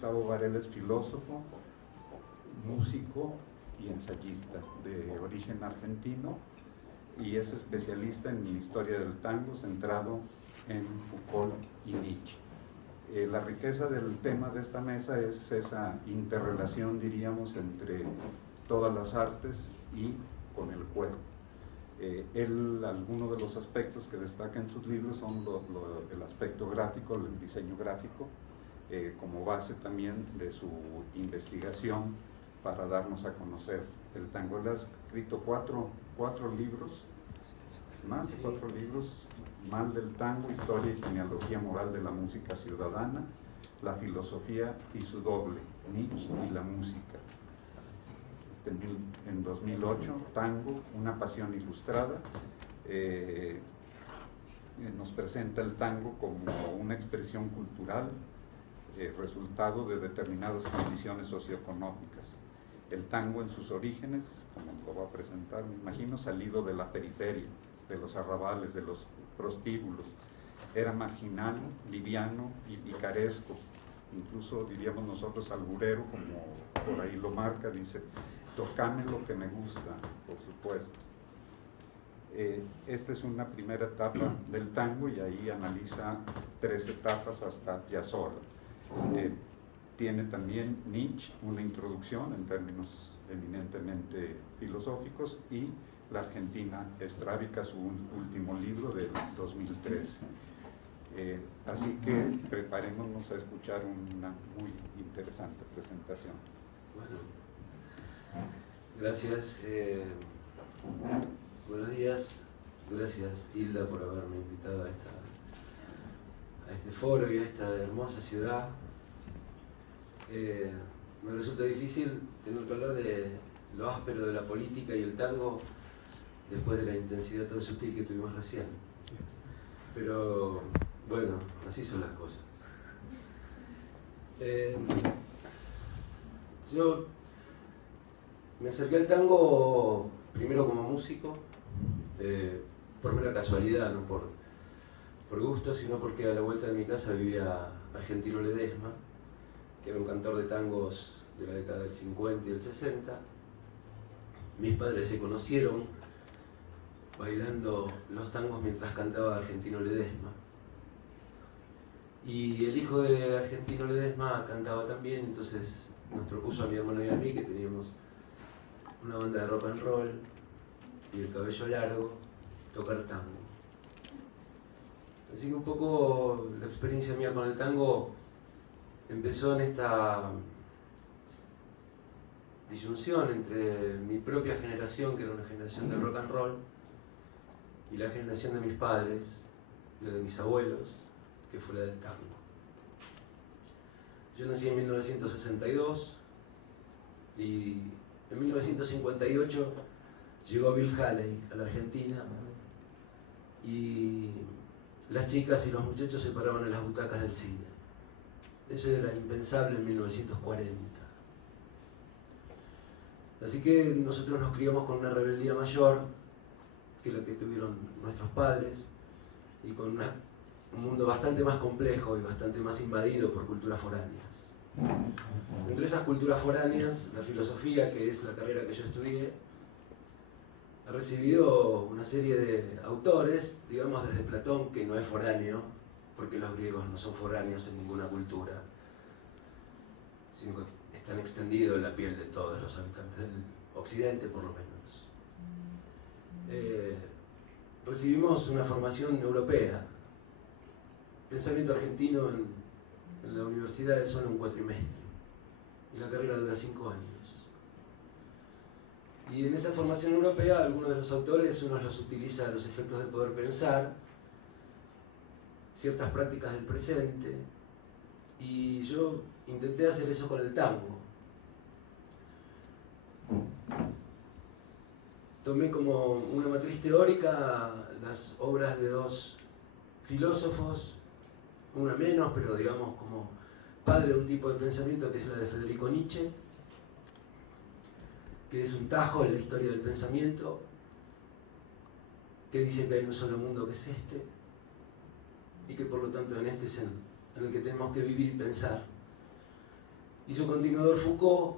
Gustavo Varela es filósofo, músico y ensayista de origen argentino y es especialista en historia del tango centrado en Foucault y Nietzsche. La riqueza del tema de esta mesa es esa interrelación, diríamos, entre todas las artes y con el cuerpo. Algunos de los aspectos que destaca en sus libros son el aspecto gráfico, el diseño gráfico, como base también de su investigación para darnos a conocer el tango. Él ha escrito cuatro libros, más de 4 libros: Mal del tango, historia y genealogía moral de la música ciudadana, la filosofía y su doble, Nietzsche y la música. En 2008, Tango, una pasión ilustrada, nos presenta el tango como una expresión cultural, resultado de determinadas condiciones socioeconómicas. El tango en sus orígenes, como lo va a presentar, me imagino, salido de la periferia, de los arrabales, de los prostíbulos, era marginal, liviano y picaresco, incluso diríamos nosotros alburero, como por ahí lo marca, dice, tocame lo que me gusta, por supuesto. Esta es una primera etapa del tango y ahí analiza 3 etapas hasta Piazzolla. Tiene también Nietzsche una introducción en términos eminentemente filosóficos y la Argentina estrábica, su último libro del 2013. Así que preparémonos a escuchar una muy interesante presentación. Bueno, gracias. Buenos días. Gracias, Hilda, por haberme invitado a este foro y a esta hermosa ciudad. Me resulta difícil tener que hablar de lo áspero de la política y el tango después de la intensidad tan sutil que tuvimos recién. Pero bueno, así son las cosas. Yo me acerqué al tango primero como músico, por mera casualidad, no por gusto, sino porque a la vuelta de mi casa vivía Argentino Ledesma, que era un cantor de tangos de la década del 50 y del 60. Mis padres se conocieron bailando los tangos mientras cantaba Argentino Ledesma. Y el hijo de Argentino Ledesma cantaba también, entonces nos propuso a mi hermano y a mí, que teníamos una banda de rock and roll y el cabello largo, tocar tango. Así que un poco la experiencia mía con el tango empezó en esta disyunción entre mi propia generación, que era una generación de rock and roll, y la generación de mis padres, y la de mis abuelos, que fue la del tango. Yo nací en 1962 y en 1958 llegó Bill Haley a la Argentina y las chicas y los muchachos se paraban en las butacas del cine. Eso era impensable en 1940. Así que nosotros nos criamos con una rebeldía mayor que la que tuvieron nuestros padres y con un mundo bastante más complejo y bastante más invadido por culturas foráneas. Entre esas culturas foráneas, la filosofía, que es la carrera que yo estudié, ha recibido una serie de autores, digamos desde Platón, que no es foráneo, porque los griegos no son foráneos en ninguna cultura, sino que están extendidos en la piel de todos los habitantes del occidente, por lo menos. Recibimos una formación europea. Pensamiento argentino en la universidad es solo un cuatrimestre y la carrera dura 5 años. Y en esa formación europea, algunos de los autores, uno los utiliza a los efectos de poder pensar ciertas prácticas del presente, y yo intenté hacer eso con el tango. Tomé como una matriz teórica las obras de 2 filósofos, una menos, pero digamos como padre de un tipo de pensamiento, que es la de Federico Nietzsche, que es un tajo en la historia del pensamiento, que dice que hay un solo mundo que es este, y que por lo tanto en este es en el que tenemos que vivir y pensar. y su continuador Foucault,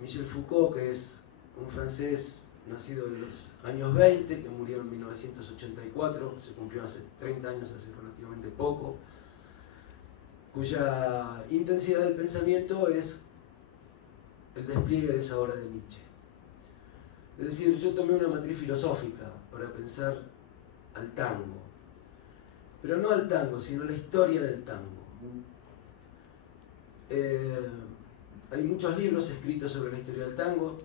Michel Foucault, que es un francés nacido en los años 20, que murió en 1984, se cumplió hace 30 años, hace relativamente poco, cuya intensidad del pensamiento es el despliegue de esa obra de Nietzsche. Es decir, yo tomé una matriz filosófica para pensar al tango, pero no al tango, sino la historia del tango. Hay muchos libros escritos sobre la historia del tango,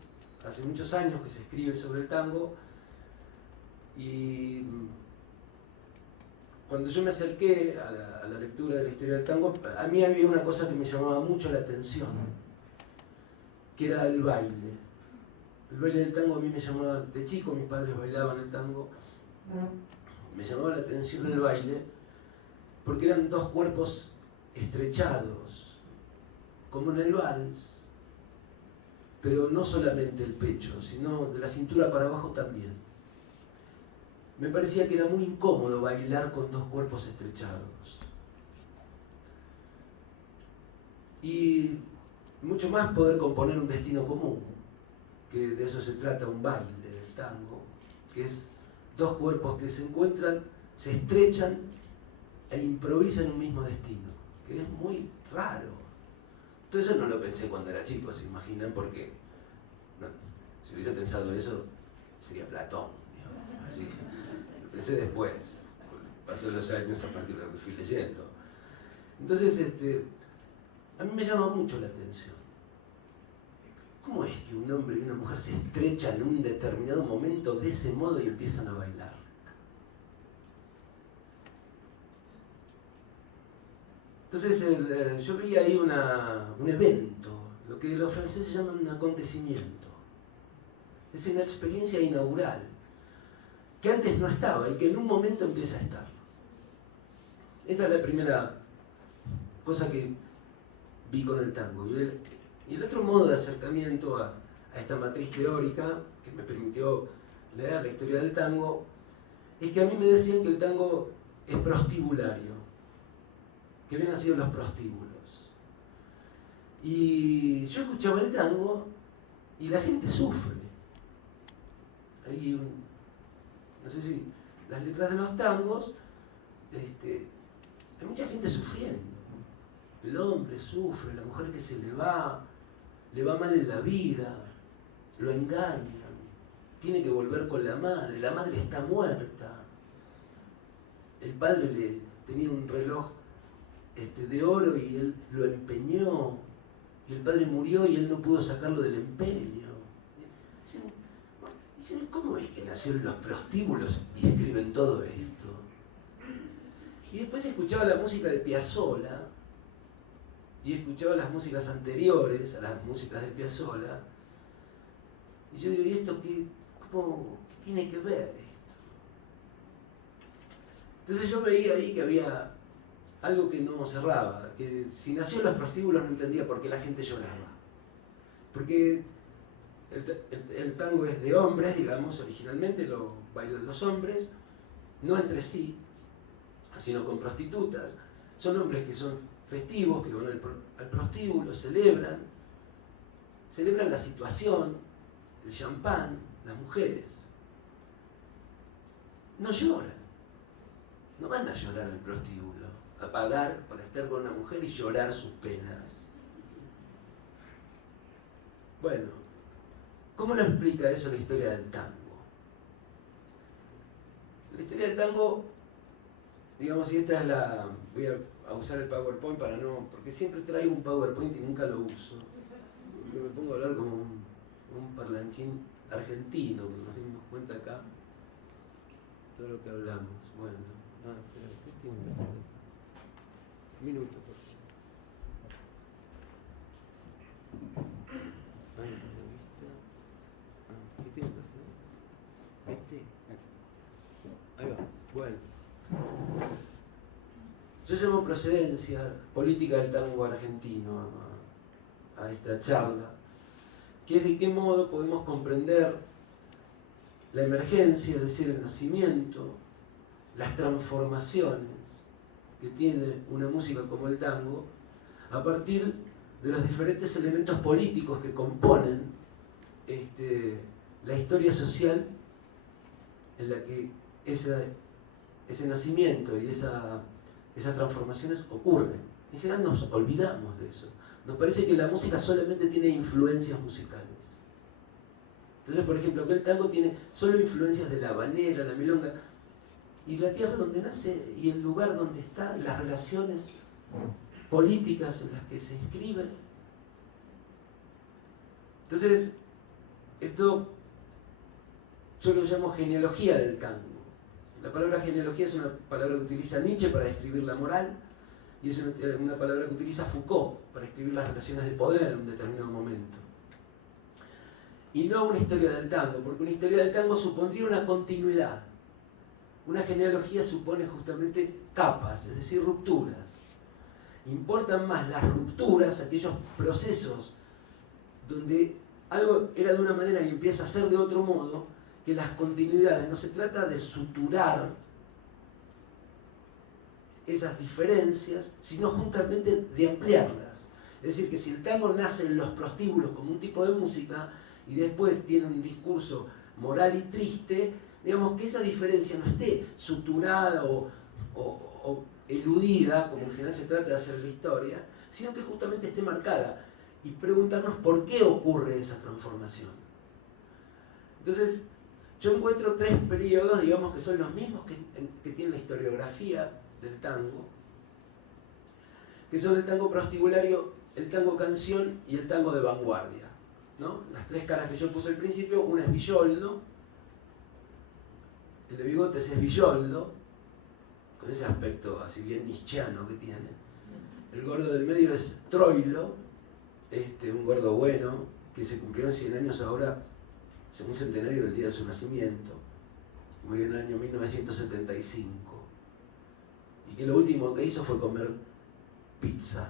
hace muchos años que se escribe sobre el tango, y cuando yo me acerqué a la lectura de la historia del tango, a mí había una cosa que me llamaba mucho la atención, que era el baile. El baile del tango a mí me llamaba, de chico mis padres bailaban el tango, me llamaba la atención el baile, porque eran dos cuerpos estrechados, como en el vals, pero no solamente el pecho, sino de la cintura para abajo también. Me parecía que era muy incómodo bailar con dos cuerpos estrechados. Y mucho más poder componer un destino común, que de eso se trata un baile del tango, que es dos cuerpos que se encuentran, se estrechan e improvisan un mismo destino, que es muy raro. Todo eso no lo pensé cuando era chico, se imaginan, porque no, si hubiese pensado eso sería Platón, digamos. Así que lo pensé después, pasó los años a partir de lo que fui leyendo. Entonces, a mí me llama mucho la atención. ¿Cómo es que un hombre y una mujer se estrechan en un determinado momento de ese modo y empiezan a bailar? Entonces yo vi ahí un evento, lo que los franceses llaman un acontecimiento. Es una experiencia inaugural, que antes no estaba y que en un momento empieza a estar. Esta es la primera cosa que vi con el tango. Y el otro modo de acercamiento a esta matriz teórica que me permitió leer la historia del tango es que a mí me decían que el tango es prostibulario, que habían nacido los prostíbulos. Y yo escuchaba el tango y la gente sufre. No sé si las letras de los tangos, hay mucha gente sufriendo. El hombre sufre, la mujer que se le va mal en la vida, lo engañan, tiene que volver con la madre está muerta, el padre tenía un reloj de oro y él lo empeñó, y el padre murió y él no pudo sacarlo del empeño. Dicen, ¿cómo es que nacieron los prostíbulos y escriben todo esto? Y después escuchaba la música de Piazzolla, y escuchaba las músicas anteriores a las músicas de Piazzolla, y yo digo, ¿y esto qué tiene que ver esto? Entonces yo veía ahí que había algo que no cerraba, que si nació en los prostíbulos no entendía por qué la gente lloraba. Porque el tango es de hombres, digamos, originalmente lo bailan los hombres, no entre sí, sino con prostitutas. Son hombres que son festivos, que van al prostíbulo, celebran la situación, el champán, las mujeres. No lloran, no van a llorar al prostíbulo, a pagar para estar con una mujer y llorar sus penas. Bueno, ¿cómo lo explica eso la historia del tango? La historia del tango, digamos, y esta es la... Voy a usar el PowerPoint porque siempre traigo un PowerPoint y nunca lo uso. Porque me pongo a hablar como un parlanchín argentino, que nos dimos cuenta acá, todo lo que hablamos. Bueno, espera, ¿qué tiene que hacer? Un minuto, por favor. Entrevista. ¿Qué tiene que hacer? Ahí va, bueno. Yo llamo procedencia política del tango argentino a esta charla, que es de qué modo podemos comprender la emergencia, es decir, el nacimiento, las transformaciones que tiene una música como el tango, a partir de los diferentes elementos políticos que componen la historia social en la que ese nacimiento y esas transformaciones ocurren. En general nos olvidamos de eso. Nos parece que la música solamente tiene influencias musicales. Entonces, por ejemplo, aquel tango tiene solo influencias de la habanera, la milonga, y la tierra donde nace y el lugar donde está, las relaciones políticas en las que se inscriben. Entonces, esto yo lo llamo genealogía del tango. La palabra genealogía es una palabra que utiliza Nietzsche para describir la moral, y es una palabra que utiliza Foucault para describir las relaciones de poder en un determinado momento. Y no una historia del tango, porque una historia del tango supondría una continuidad. Una genealogía supone justamente capas, es decir, rupturas. Importan más las rupturas, aquellos procesos donde algo era de una manera y empieza a ser de otro modo, que las continuidades. No se trata de suturar esas diferencias, sino justamente de ampliarlas. Es decir, que si el tango nace en los prostíbulos como un tipo de música y después tiene un discurso moral y triste, digamos que esa diferencia no esté suturada o eludida, como en general se trata de hacer en la historia, sino que justamente esté marcada y preguntarnos por qué ocurre esa transformación. Entonces, yo encuentro tres periodos, digamos, que son los mismos que tiene la historiografía del tango, que son el tango prostibulario, el tango canción y el tango de vanguardia, ¿no? Las tres caras que yo puse al principio, una es Villoldo, el de bigotes es Villoldo, con ese aspecto así bien nietzscheano que tiene. El gordo del medio es Troilo, un gordo bueno, que se cumplieron 100 años ahora, según centenario del día de su nacimiento, murió en el año 1975, y que lo último que hizo fue comer pizza.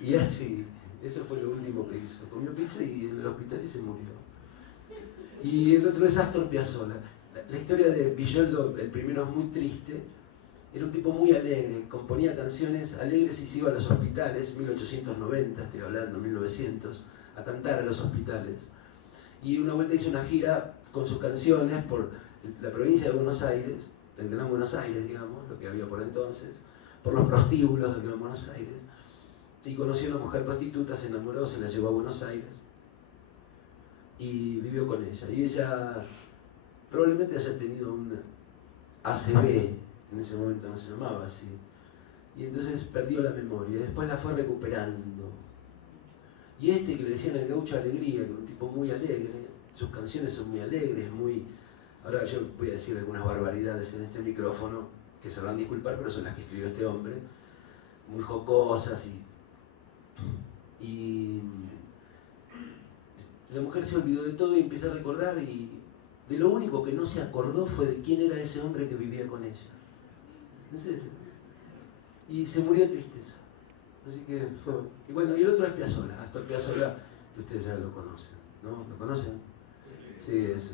Y así, eso fue lo último que hizo, comió pizza y en el hospital y se murió. Y el otro es Astor Piazzolla. La historia de Villoldo, el primero es muy triste. Era un tipo muy alegre, componía canciones alegres y se iba a los hospitales, 1890, estoy hablando, 1900, a cantar a los hospitales. Y una vuelta hizo una gira con sus canciones por la provincia de Buenos Aires, del Gran Buenos Aires, digamos, lo que había por entonces, por los prostíbulos del Gran Buenos Aires, y conoció a una mujer prostituta, se enamoró, se la llevó a Buenos Aires y vivió con ella. Y ella probablemente haya tenido un ACV, en ese momento no se llamaba así, y entonces perdió la memoria, y después la fue recuperando. Y que le decían el Gaucho Alegría, que era un tipo muy alegre, sus canciones son muy alegres, muy... Ahora yo voy a decir algunas barbaridades en este micrófono, que se van a disculpar, pero son las que escribió este hombre, muy jocosas y la mujer se olvidó de todo y empieza a recordar, y de lo único que no se acordó fue de quién era ese hombre que vivía con ella. ¿En serio? Y se murió de tristeza. Así que fue... Y bueno, y el otro es Piazzolla, Astor Piazzolla, que ustedes ya lo conocen, ¿no? ¿Lo conocen? Sí, es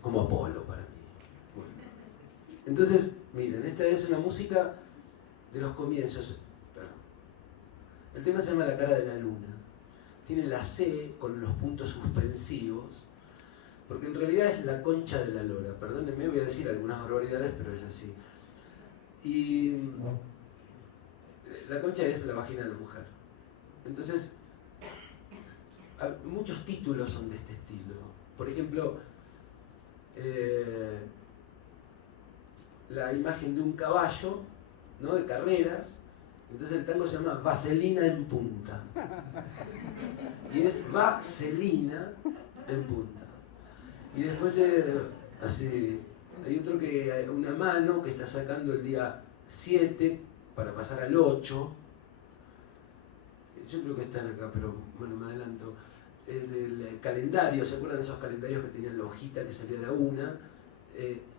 como Apolo para mí. Bueno. Entonces, miren, esta es una música de los comienzos. Perdón. El tema se llama La cara de la luna. Tiene la C con los puntos suspensivos, porque en realidad es la concha de la lora. Perdónenme, voy a decir algunas barbaridades, pero es así. Y la concha es la vagina de la mujer. Entonces, muchos títulos son de este estilo. Por ejemplo, la imagen de un caballo, ¿no?, de carreras. Entonces el tango se llama Vaselina en punta. Y es Vaselina en punta. Y después así, hay otro que una mano que está sacando el día 7 para pasar al 8. Yo creo que están acá, pero bueno, me adelanto. El calendario, ¿se acuerdan de esos calendarios que tenían la hojita que salía de a una?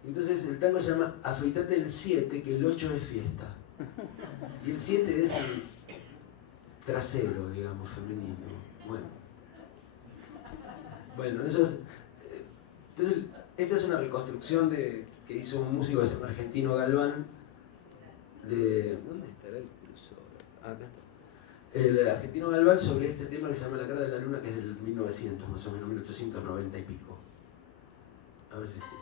Entonces el tango se llama Afeitate el 7, que el 8 es fiesta. Y el 7 es el trasero, digamos, femenino. Bueno, eso es... Entonces, esta es una reconstrucción que hizo un músico que se llama Argentino Galván, ¿Dónde estará el cursor? Acá está. El argentino Galván sobre este tema que se llama La cara de la luna, que es del 1900, más o menos 1890 y pico. A ver si escucha.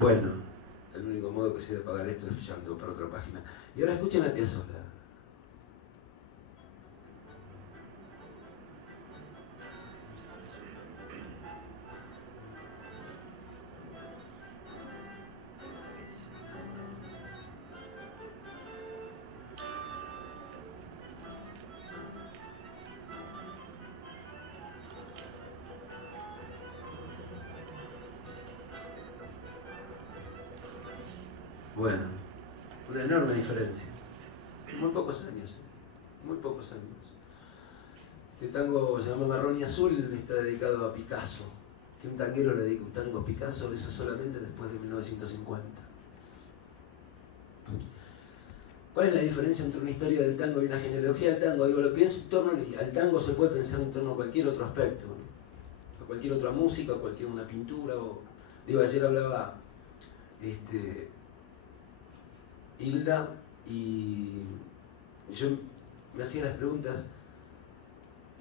Bueno, el único modo que se debe pagar esto es yendo por otra página. Y ahora escuchen a Piazzolla. Bueno, una enorme diferencia. Muy pocos años, muy pocos años. Este tango llamado Marrón y Azul está dedicado a Picasso. Que un tanguero le dedica un tango a Picasso, eso solamente después de 1950. ¿Cuál es la diferencia entre una historia del tango y una genealogía del tango? Digo, lo pienso en torno al tango, se puede pensar en torno a cualquier otro aspecto, ¿no? A cualquier otra música, a cualquier una pintura. Digo, ayer hablaba Hilda, y yo me hacía las preguntas.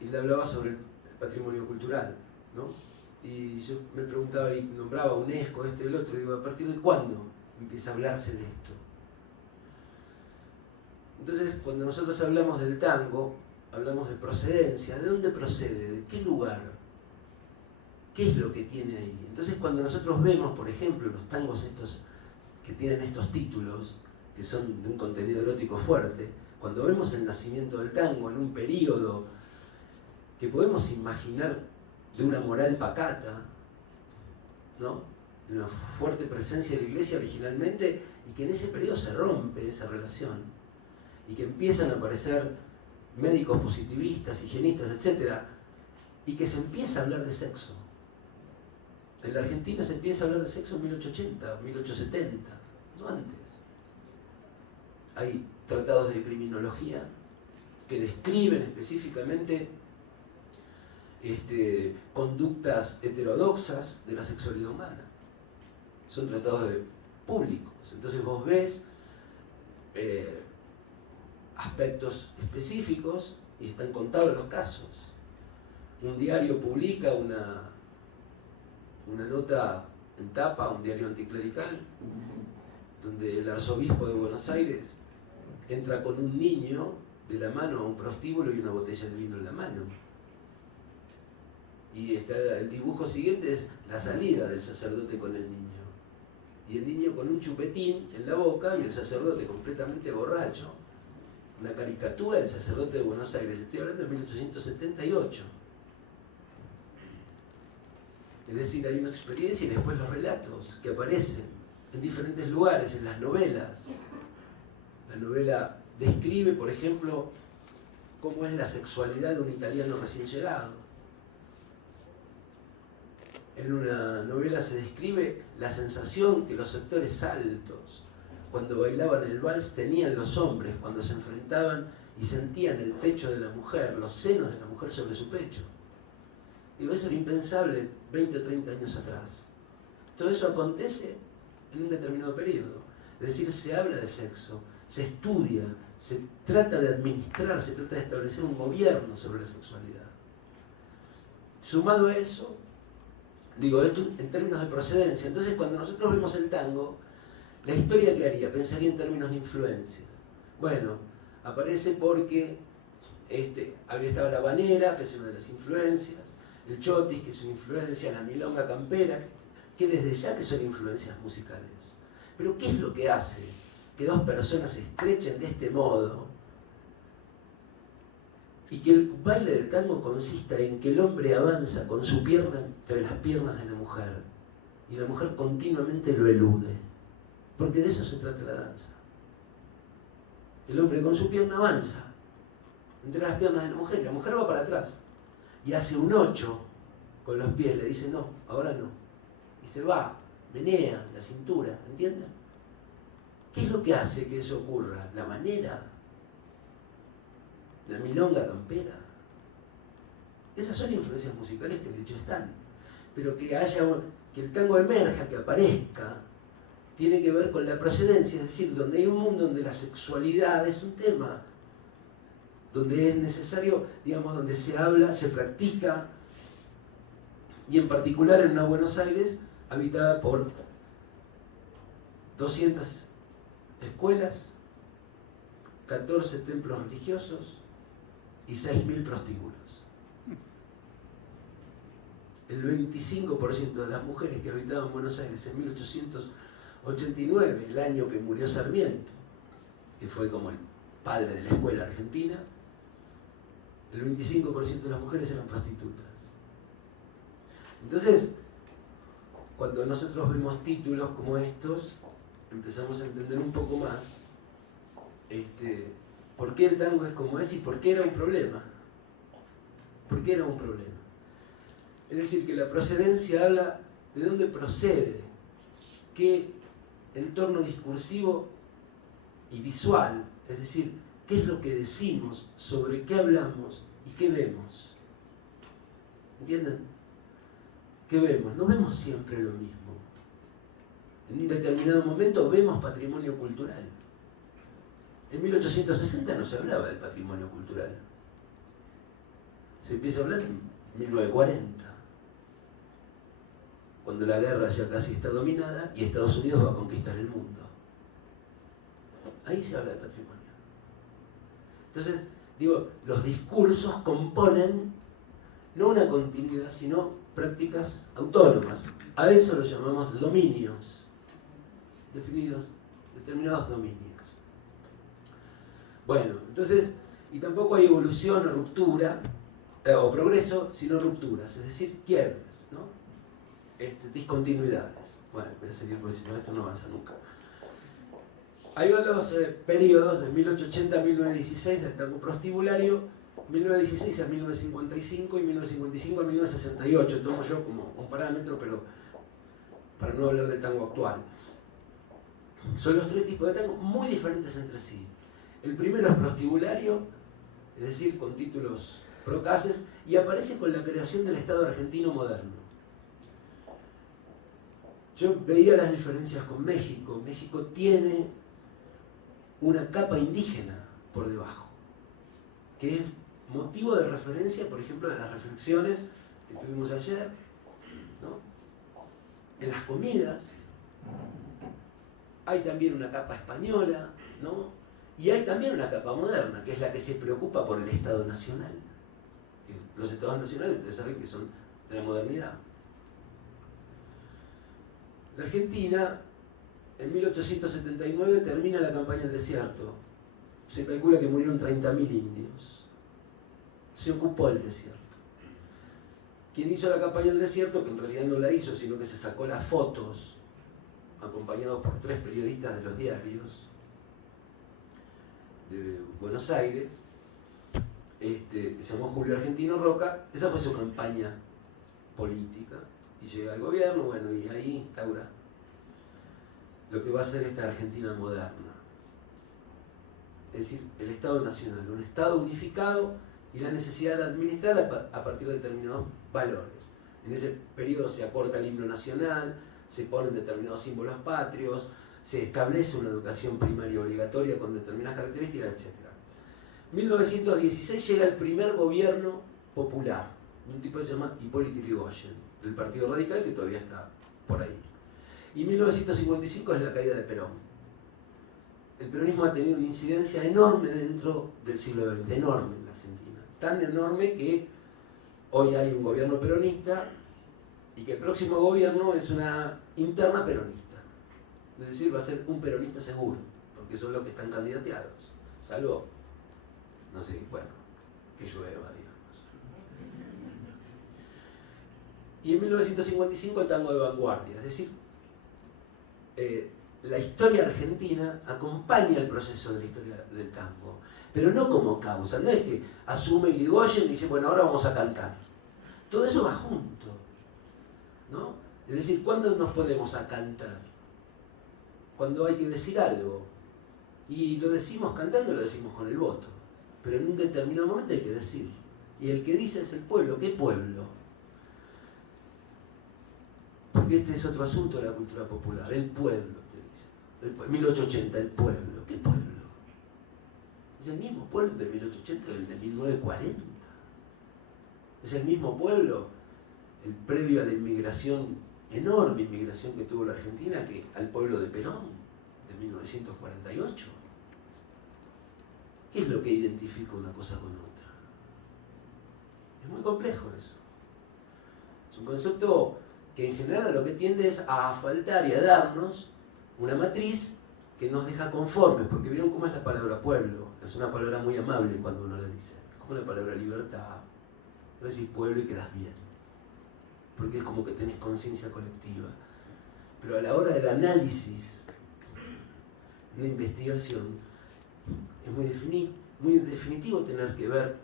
Hilda hablaba sobre el patrimonio cultural, ¿no? Y yo me preguntaba y nombraba UNESCO, esto y el otro. Y digo, ¿a partir de cuándo empieza a hablarse de esto? Entonces, cuando nosotros hablamos del tango, hablamos de procedencia. ¿De dónde procede? ¿De qué lugar? ¿Qué es lo que tiene ahí? Entonces, cuando nosotros vemos, por ejemplo, los tangos estos que tienen estos títulos, que son de un contenido erótico fuerte, cuando vemos el nacimiento del tango en un periodo que podemos imaginar de una moral pacata, ¿no? De una fuerte presencia de la iglesia originalmente, y que en ese periodo se rompe esa relación, y que empiezan a aparecer médicos positivistas, higienistas, etc., y que se empieza a hablar de sexo. En la Argentina se empieza a hablar de sexo en 1880, 1870, no antes. Hay tratados de criminología que describen específicamente conductas heterodoxas de la sexualidad humana. Son tratados públicos. Entonces vos ves aspectos específicos y están contados los casos. Un diario publica una nota en tapa, un diario anticlerical, donde el arzobispo de Buenos Aires entra con un niño de la mano a un prostíbulo y una botella de vino en la mano. Y el dibujo siguiente es la salida del sacerdote con el niño. Y el niño con un chupetín en la boca y el sacerdote completamente borracho. Una caricatura del sacerdote de Buenos Aires. Estoy hablando de 1878. Es decir, hay una experiencia y después los relatos que aparecen en diferentes lugares, en las novelas. La novela describe, por ejemplo, cómo es la sexualidad de un italiano recién llegado. En una novela se describe la sensación que los sectores altos, cuando bailaban el vals, tenían los hombres cuando se enfrentaban y sentían el pecho de la mujer, los senos de la mujer sobre su pecho. Digo, eso era impensable 20 o 30 años atrás. Todo eso acontece en un determinado periodo. Es decir, se habla de sexo, se estudia, se trata de administrar, se trata de establecer un gobierno sobre la sexualidad. Sumado a eso, digo, esto en términos de procedencia. Entonces, cuando nosotros vemos el tango, la historia que haría, pensaría en términos de influencia. Bueno, aparece porque había estado la habanera, que es una de las influencias, el chotis, que es una influencia, la milonga campera, que desde ya que son influencias musicales. Pero ¿qué es lo que hace que dos personas se estrechen de este modo y que el baile del tango consista en que el hombre avanza con su pierna entre las piernas de la mujer y la mujer continuamente lo elude? Porque de eso se trata la danza. El hombre con su pierna avanza entre las piernas de la mujer y la mujer va para atrás y hace un 8 con los pies, le dice no, ahora no. y se va, menea la cintura, ¿entienden? ¿Qué es lo que hace que eso ocurra? La manera, la milonga campera. Esas son influencias musicales que de hecho están, pero que el tango emerja, que aparezca, tiene que ver con la procedencia, es decir, donde hay un mundo donde la sexualidad es un tema, donde es necesario, digamos, donde se habla, se practica, y en particular en una Buenos Aires habitada por 200 escuelas, 14 templos religiosos y 6.000 prostíbulos. El 25% de las mujeres que habitaban Buenos Aires en 1889, el año que murió Sarmiento, que fue como el padre de la escuela argentina, el 25% de las mujeres eran prostitutas. Entonces, cuando nosotros vemos títulos como estos, empezamos a entender un poco más por qué el tango es como es y por qué era un problema. ¿Por qué era un problema? Es decir, que la procedencia habla de dónde procede, qué entorno discursivo y visual, es decir, qué es lo que decimos, sobre qué hablamos y qué vemos. ¿Entienden? ¿Qué vemos? No vemos siempre lo mismo. En un determinado momento vemos patrimonio cultural. En 1860 no se hablaba del patrimonio cultural. Se empieza a hablar en 1940, cuando la guerra ya casi está dominada y Estados Unidos va a conquistar el mundo. Ahí se habla de patrimonio. Entonces, digo, los discursos componen no una continuidad, sino prácticas autónomas. A eso lo llamamos dominios, determinados dominios. Bueno, entonces, y tampoco hay evolución o ruptura, o progreso, sino rupturas, es decir, quiebres, ¿no? Discontinuidades. Bueno, voy a seguir porque si no esto no avanza nunca. Ahí van los periodos de 1880 a 1916 del tango prostibulario, 1916 a 1955 y 1955 a 1968. Tomo yo como un parámetro, pero para no hablar del tango actual. Son los tres tipos de tango muy diferentes entre sí. El primero es prostibulario, es decir, con títulos procaces, y aparece con la creación del Estado argentino moderno. Yo veía las diferencias con México. México tiene una capa indígena por debajo, que es motivo de referencia, por ejemplo, de las reflexiones que tuvimos ayer, ¿no? En las comidas hay también una capa española, ¿no? Y hay también una capa moderna, que es la que se preocupa por el Estado Nacional. Los Estados Nacionales, ustedes saben que son de la modernidad. La Argentina, en 1879, termina la campaña del desierto. Se calcula que murieron 30.000 indios. Se ocupó el desierto. Quien hizo la campaña del desierto, que en realidad no la hizo, sino que se sacó las fotos, acompañado por 3 periodistas de los diarios de Buenos Aires, que se llamó Julio Argentino Roca. Esa fue su campaña política, y llega al gobierno, bueno, y ahí instaura lo que va a ser esta Argentina moderna, es decir, el Estado Nacional, un Estado unificado y la necesidad de administrar a partir de determinados valores. En ese periodo se acorta el himno nacional, se ponen determinados símbolos patrios, se establece una educación primaria obligatoria con determinadas características, etc. 1916 llega el primer gobierno popular, de un tipo que se llama Hipólito Yrigoyen, del Partido Radical, que todavía está por ahí. Y 1955 es la caída de Perón. El peronismo ha tenido una incidencia enorme dentro del siglo XX, enorme en la Argentina. Tan enorme que hoy hay un gobierno peronista y que el próximo gobierno es una interna peronista. Es decir, va a ser un peronista seguro, porque son los que están candidateados. Salvo, no sé, bueno, que llueva, digamos. Y en 1955 el tango de vanguardia, es decir, la historia argentina acompaña el proceso de la historia del tango, pero no como causa. No es que asume Yrigoyen y dice, bueno, ahora vamos a cantar. Todo eso va junto, ¿no? Es decir, ¿cuándo nos ponemos a cantar? Cuando hay que decir algo. Y lo decimos cantando, lo decimos con el voto. Pero en un determinado momento hay que decir. Y el que dice es el pueblo. ¿Qué pueblo? Porque este es otro asunto de la cultura popular. El pueblo, te dice. 1880, el pueblo. ¿Qué pueblo? Es el mismo pueblo del 1880 que el de 1940. Es el mismo pueblo, el previo a la inmigración, enorme inmigración que tuvo la Argentina, que al pueblo de Perón, de 1948. ¿Qué es lo que identifica una cosa con otra? Es muy complejo eso. Es un concepto que en general a lo que tiende es a faltar y a darnos una matriz que nos deja conformes, porque vieron cómo es la palabra pueblo. Es una palabra muy amable cuando uno la dice. Es como la palabra libertad. No decir pueblo y quedas bien, porque es como que tenés conciencia colectiva. Pero a la hora del análisis, de investigación, es muy definitivo tener que ver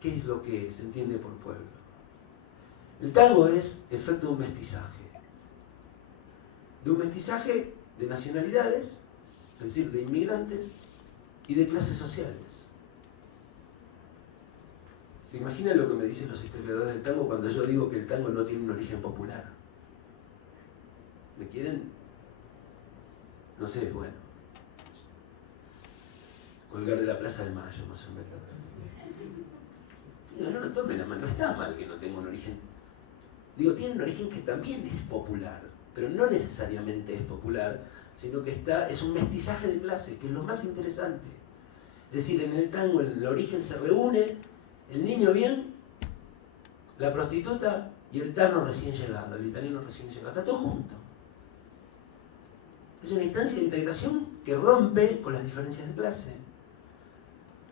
qué es lo que se entiende por pueblo. El tango es efecto de un mestizaje de nacionalidades, es decir, de inmigrantes y de clases sociales. ¿Se imaginan lo que me dicen los historiadores del tango cuando yo digo que el tango no tiene un origen popular? ¿Me quieren? No sé, bueno. Colgar de la Plaza de Mayo, más o menos. No tomen la mano, no está mal que no tenga un origen. Digo, tiene un origen que también es popular, pero no necesariamente es popular, sino que es un mestizaje de clases, que es lo más interesante. Es decir, en el tango, en el origen se reúne el niño bien, la prostituta y el tano recién llegado, el italiano recién llegado. Está todo junto. Es una instancia de integración que rompe con las diferencias de clase.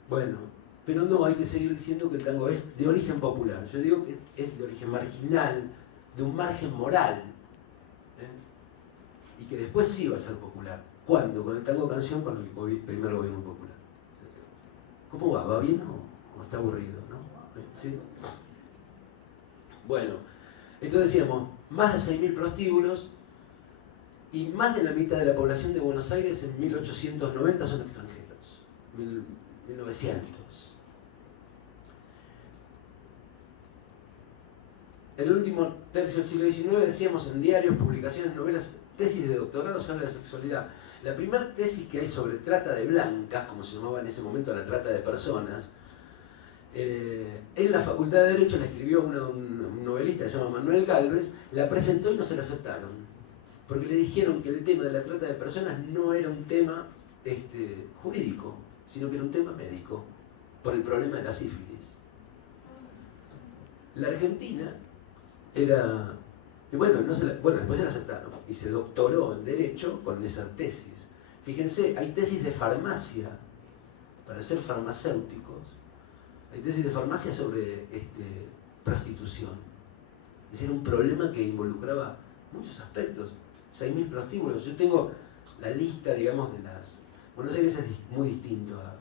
Bueno, pero no, hay que seguir diciendo que el tango es de origen popular. Yo digo que es de origen marginal, de un margen moral. Y que después sí va a ser popular. ¿Cuándo? Con el tango canción, con el primer gobierno popular. ¿Cómo va? ¿Va bien o está aburrido? ¿No? ¿Sí? Bueno, entonces decíamos, más de 6.000 prostíbulos y más de la mitad de la población de Buenos Aires en 1890 son extranjeros. 1900. En el último tercio del siglo XIX decíamos en diarios, publicaciones, novelas, tesis de doctorado sobre la sexualidad. La primera tesis que hay sobre trata de blancas, como se llamaba en ese momento la trata de personas, en la Facultad de Derecho la escribió un novelista que se llama Manuel Gálvez, la presentó y no se la aceptaron, porque le dijeron que el tema de la trata de personas no era un tema jurídico, sino que era un tema médico, por el problema de la sífilis. La Argentina era... Y bueno, después se la aceptaron y se doctoró en Derecho con esa tesis. Fíjense, hay tesis de farmacia para ser farmacéuticos. Hay tesis de farmacia sobre prostitución. Es decir, un problema que involucraba muchos aspectos. 6.000 prostíbulos. Yo tengo la lista, digamos, de las... Buenos Aires es muy distinto a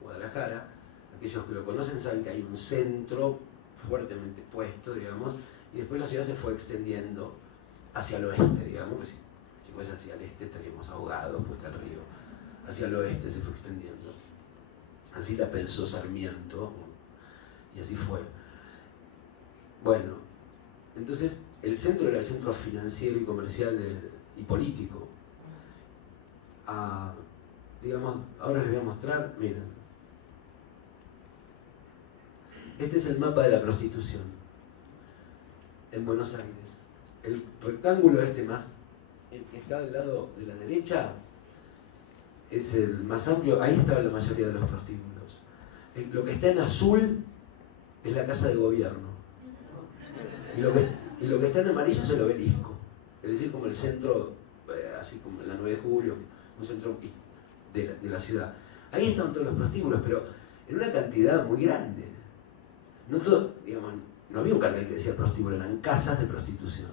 Guadalajara. Aquellos que lo conocen saben que hay un centro fuertemente puesto, digamos, y después la ciudad se fue extendiendo hacia el oeste, digamos, que si fuese hacia el este estaríamos ahogados, pues está el río. Hacia el oeste se fue extendiendo. Así la pensó Sarmiento, y así fue. Bueno, entonces el centro era el centro financiero y comercial y político. Digamos, ahora les voy a mostrar, miren. Este es el mapa de la prostitución en Buenos Aires. El rectángulo más, el que está al lado de la derecha, es el más amplio. Ahí estaba la mayoría de los prostíbulos. Lo que está en azul es la casa de gobierno. Y lo que está en amarillo es el obelisco. Es decir, como el centro, así como en la 9 de julio, un centro de la ciudad. Ahí estaban todos los prostíbulos, pero en una cantidad muy grande. No todo, digamos, no había un cartel que decía prostíbulo, eran casas de prostitución.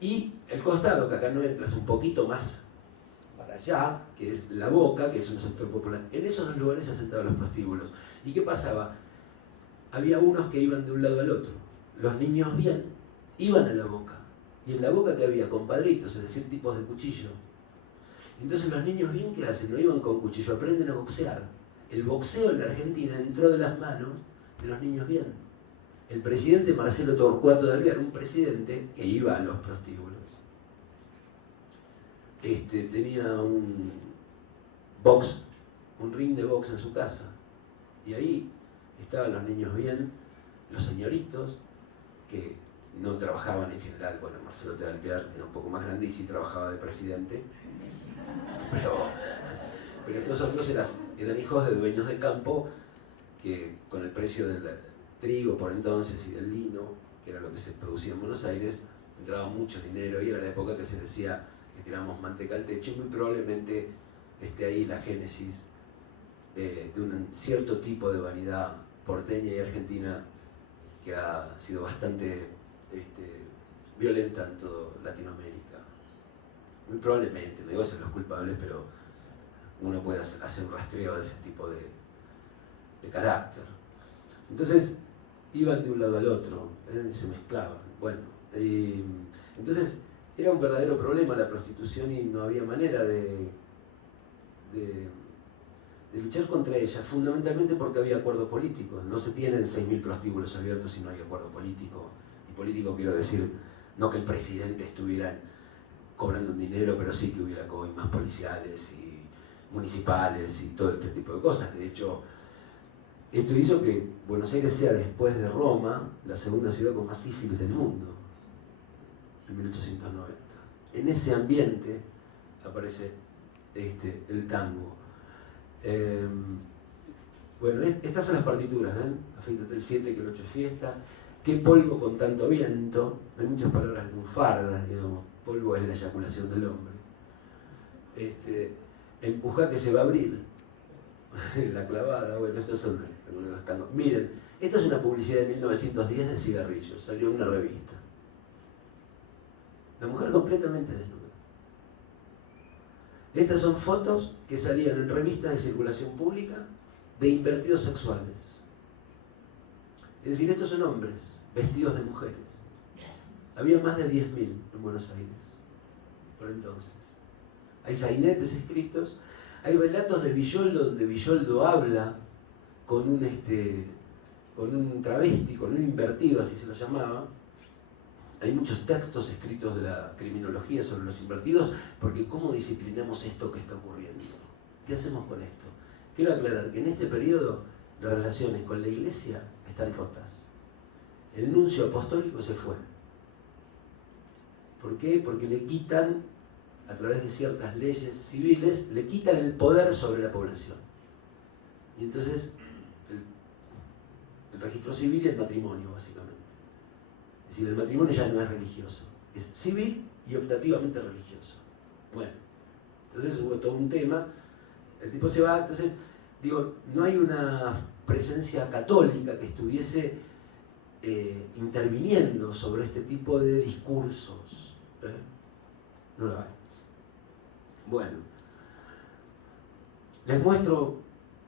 Y el costado, que acá no entra, es un poquito más para allá, que es La Boca, que es un sector popular. En esos dos lugares se asentaban los prostíbulos. ¿Y qué pasaba? Había unos que iban de un lado al otro. Los niños bien iban a La Boca, Y en la boca que había compadritos, es decir, tipos de cuchillo. Entonces los niños bien, ¿qué hacen? No iban con cuchillo, aprenden a boxear. El boxeo en la Argentina entró de las manos de los niños bien. El presidente Marcelo Torcuato de Alvear, un presidente que iba a los prostíbulos, tenía un ring de box en su casa. Y ahí estaban los niños bien, los señoritos, que no trabajaban en general. Bueno, Marcelo de Alvear era un poco más grande y sí trabajaba de presidente. Pero estos otros eran hijos de dueños de campo que con el precio del trigo por entonces y del lino, que era lo que se producía en Buenos Aires, entraba mucho dinero y era la época que se decía que tirábamos manteca al techo y muy probablemente esté ahí la génesis de un cierto tipo de vanidad porteña y argentina que ha sido bastante violenta en toda Latinoamérica. Muy probablemente, no digo ser los culpables, pero uno puede hacer un rastreo de ese tipo de carácter. Entonces iban de un lado al otro, se mezclaban. Bueno, entonces era un verdadero problema la prostitución y no había manera de luchar contra ella, fundamentalmente porque había acuerdos políticos. No se tienen 6.000 prostíbulos abiertos si no hay acuerdo político. Y político quiero decir, no que el presidente estuviera cobrando un dinero, pero sí que hubiera coimas policiales y municipales y todo este tipo de cosas. De hecho, esto hizo que Buenos Aires sea, después de Roma, la segunda ciudad con más sífilis del mundo, en 1890. En ese ambiente aparece el tango. Bueno, estas son las partituras, ¿ven? Afíntate el 7, que el 8 es fiesta. ¿Qué polvo con tanto viento? Hay muchas palabras lunfardas, digamos. Polvo es la eyaculación del hombre. Empuja que se va a abrir. La clavada, bueno, estos son algunos de los tangos. Miren, esta es una publicidad de 1910 de cigarrillos, salió en una revista. La mujer completamente desnuda. Estas son fotos que salían en revistas de circulación pública de invertidos sexuales. Es decir, estos son hombres vestidos de mujeres. Había más de 10.000 en Buenos Aires por entonces. Hay sainetes escritos, hay relatos de Villoldo donde Villoldo habla con un travesti, con un invertido, así se lo llamaba. Hay muchos textos escritos de la criminología sobre los invertidos, porque ¿cómo disciplinamos esto que está ocurriendo? ¿Qué hacemos con esto? Quiero aclarar que en este periodo las relaciones con la iglesia están rotas. El nuncio apostólico se fue. ¿Por qué? Porque le quitan, a través de ciertas leyes civiles, le quitan el poder sobre la población. Y entonces el registro civil y el matrimonio, básicamente. Es decir, el matrimonio ya no es religioso, es civil y optativamente religioso. Bueno, entonces hubo todo un tema, el tipo se va, entonces, digo, no hay una presencia católica que estuviese interviniendo sobre este tipo de discursos. No lo hay. Bueno, les muestro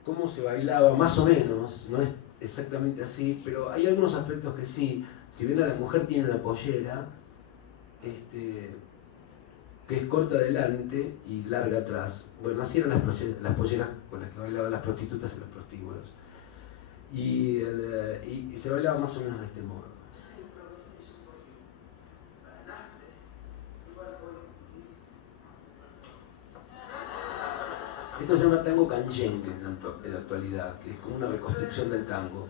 cómo se bailaba, más o menos, no es exactamente así, pero hay algunos aspectos que sí. Si ven a la mujer tiene una pollera que es corta adelante y larga atrás. Bueno, así eran las polleras con las que bailaban las prostitutas en los prostíbulos. Y se bailaba más o menos de este modo. Esto se llama tango canyengue en la actualidad, que es como una reconstrucción del tango.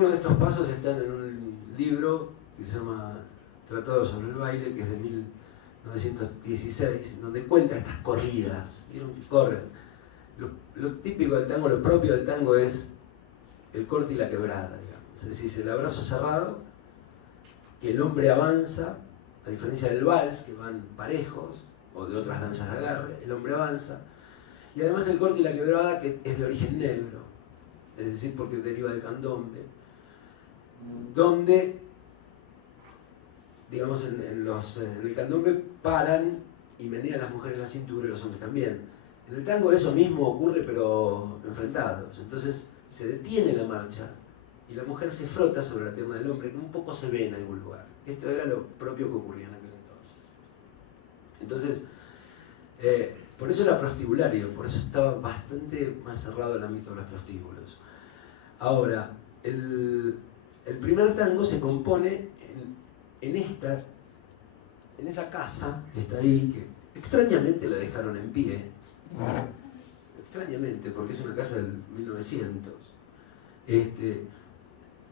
algunos de estos pasos están en un libro que se llama Tratado sobre el baile, que es de 1916, donde cuenta estas corridas. ¿Vieron que corren? Lo típico del tango, lo propio del tango es el corte y la quebrada, digamos. Es decir, el abrazo cerrado, que el hombre avanza, a diferencia del vals, que van parejos, o de otras danzas de agarre, el hombre avanza. Y además el corte y la quebrada, que es de origen negro, es decir, porque deriva del candombe, donde, digamos, en el candombe paran y menean las mujeres la cintura y los hombres también. En el tango eso mismo ocurre, pero enfrentados. Entonces se detiene la marcha y la mujer se frota sobre la pierna del hombre, que un poco se ve en algún lugar. Esto era lo propio que ocurría en aquel entonces. Por eso era prostibulario, por eso estaba bastante más cerrado el ámbito de los prostíbulos. Ahora, el primer tango se compone en esa casa que está ahí, que extrañamente la dejaron en pie, extrañamente, porque es una casa del 1900.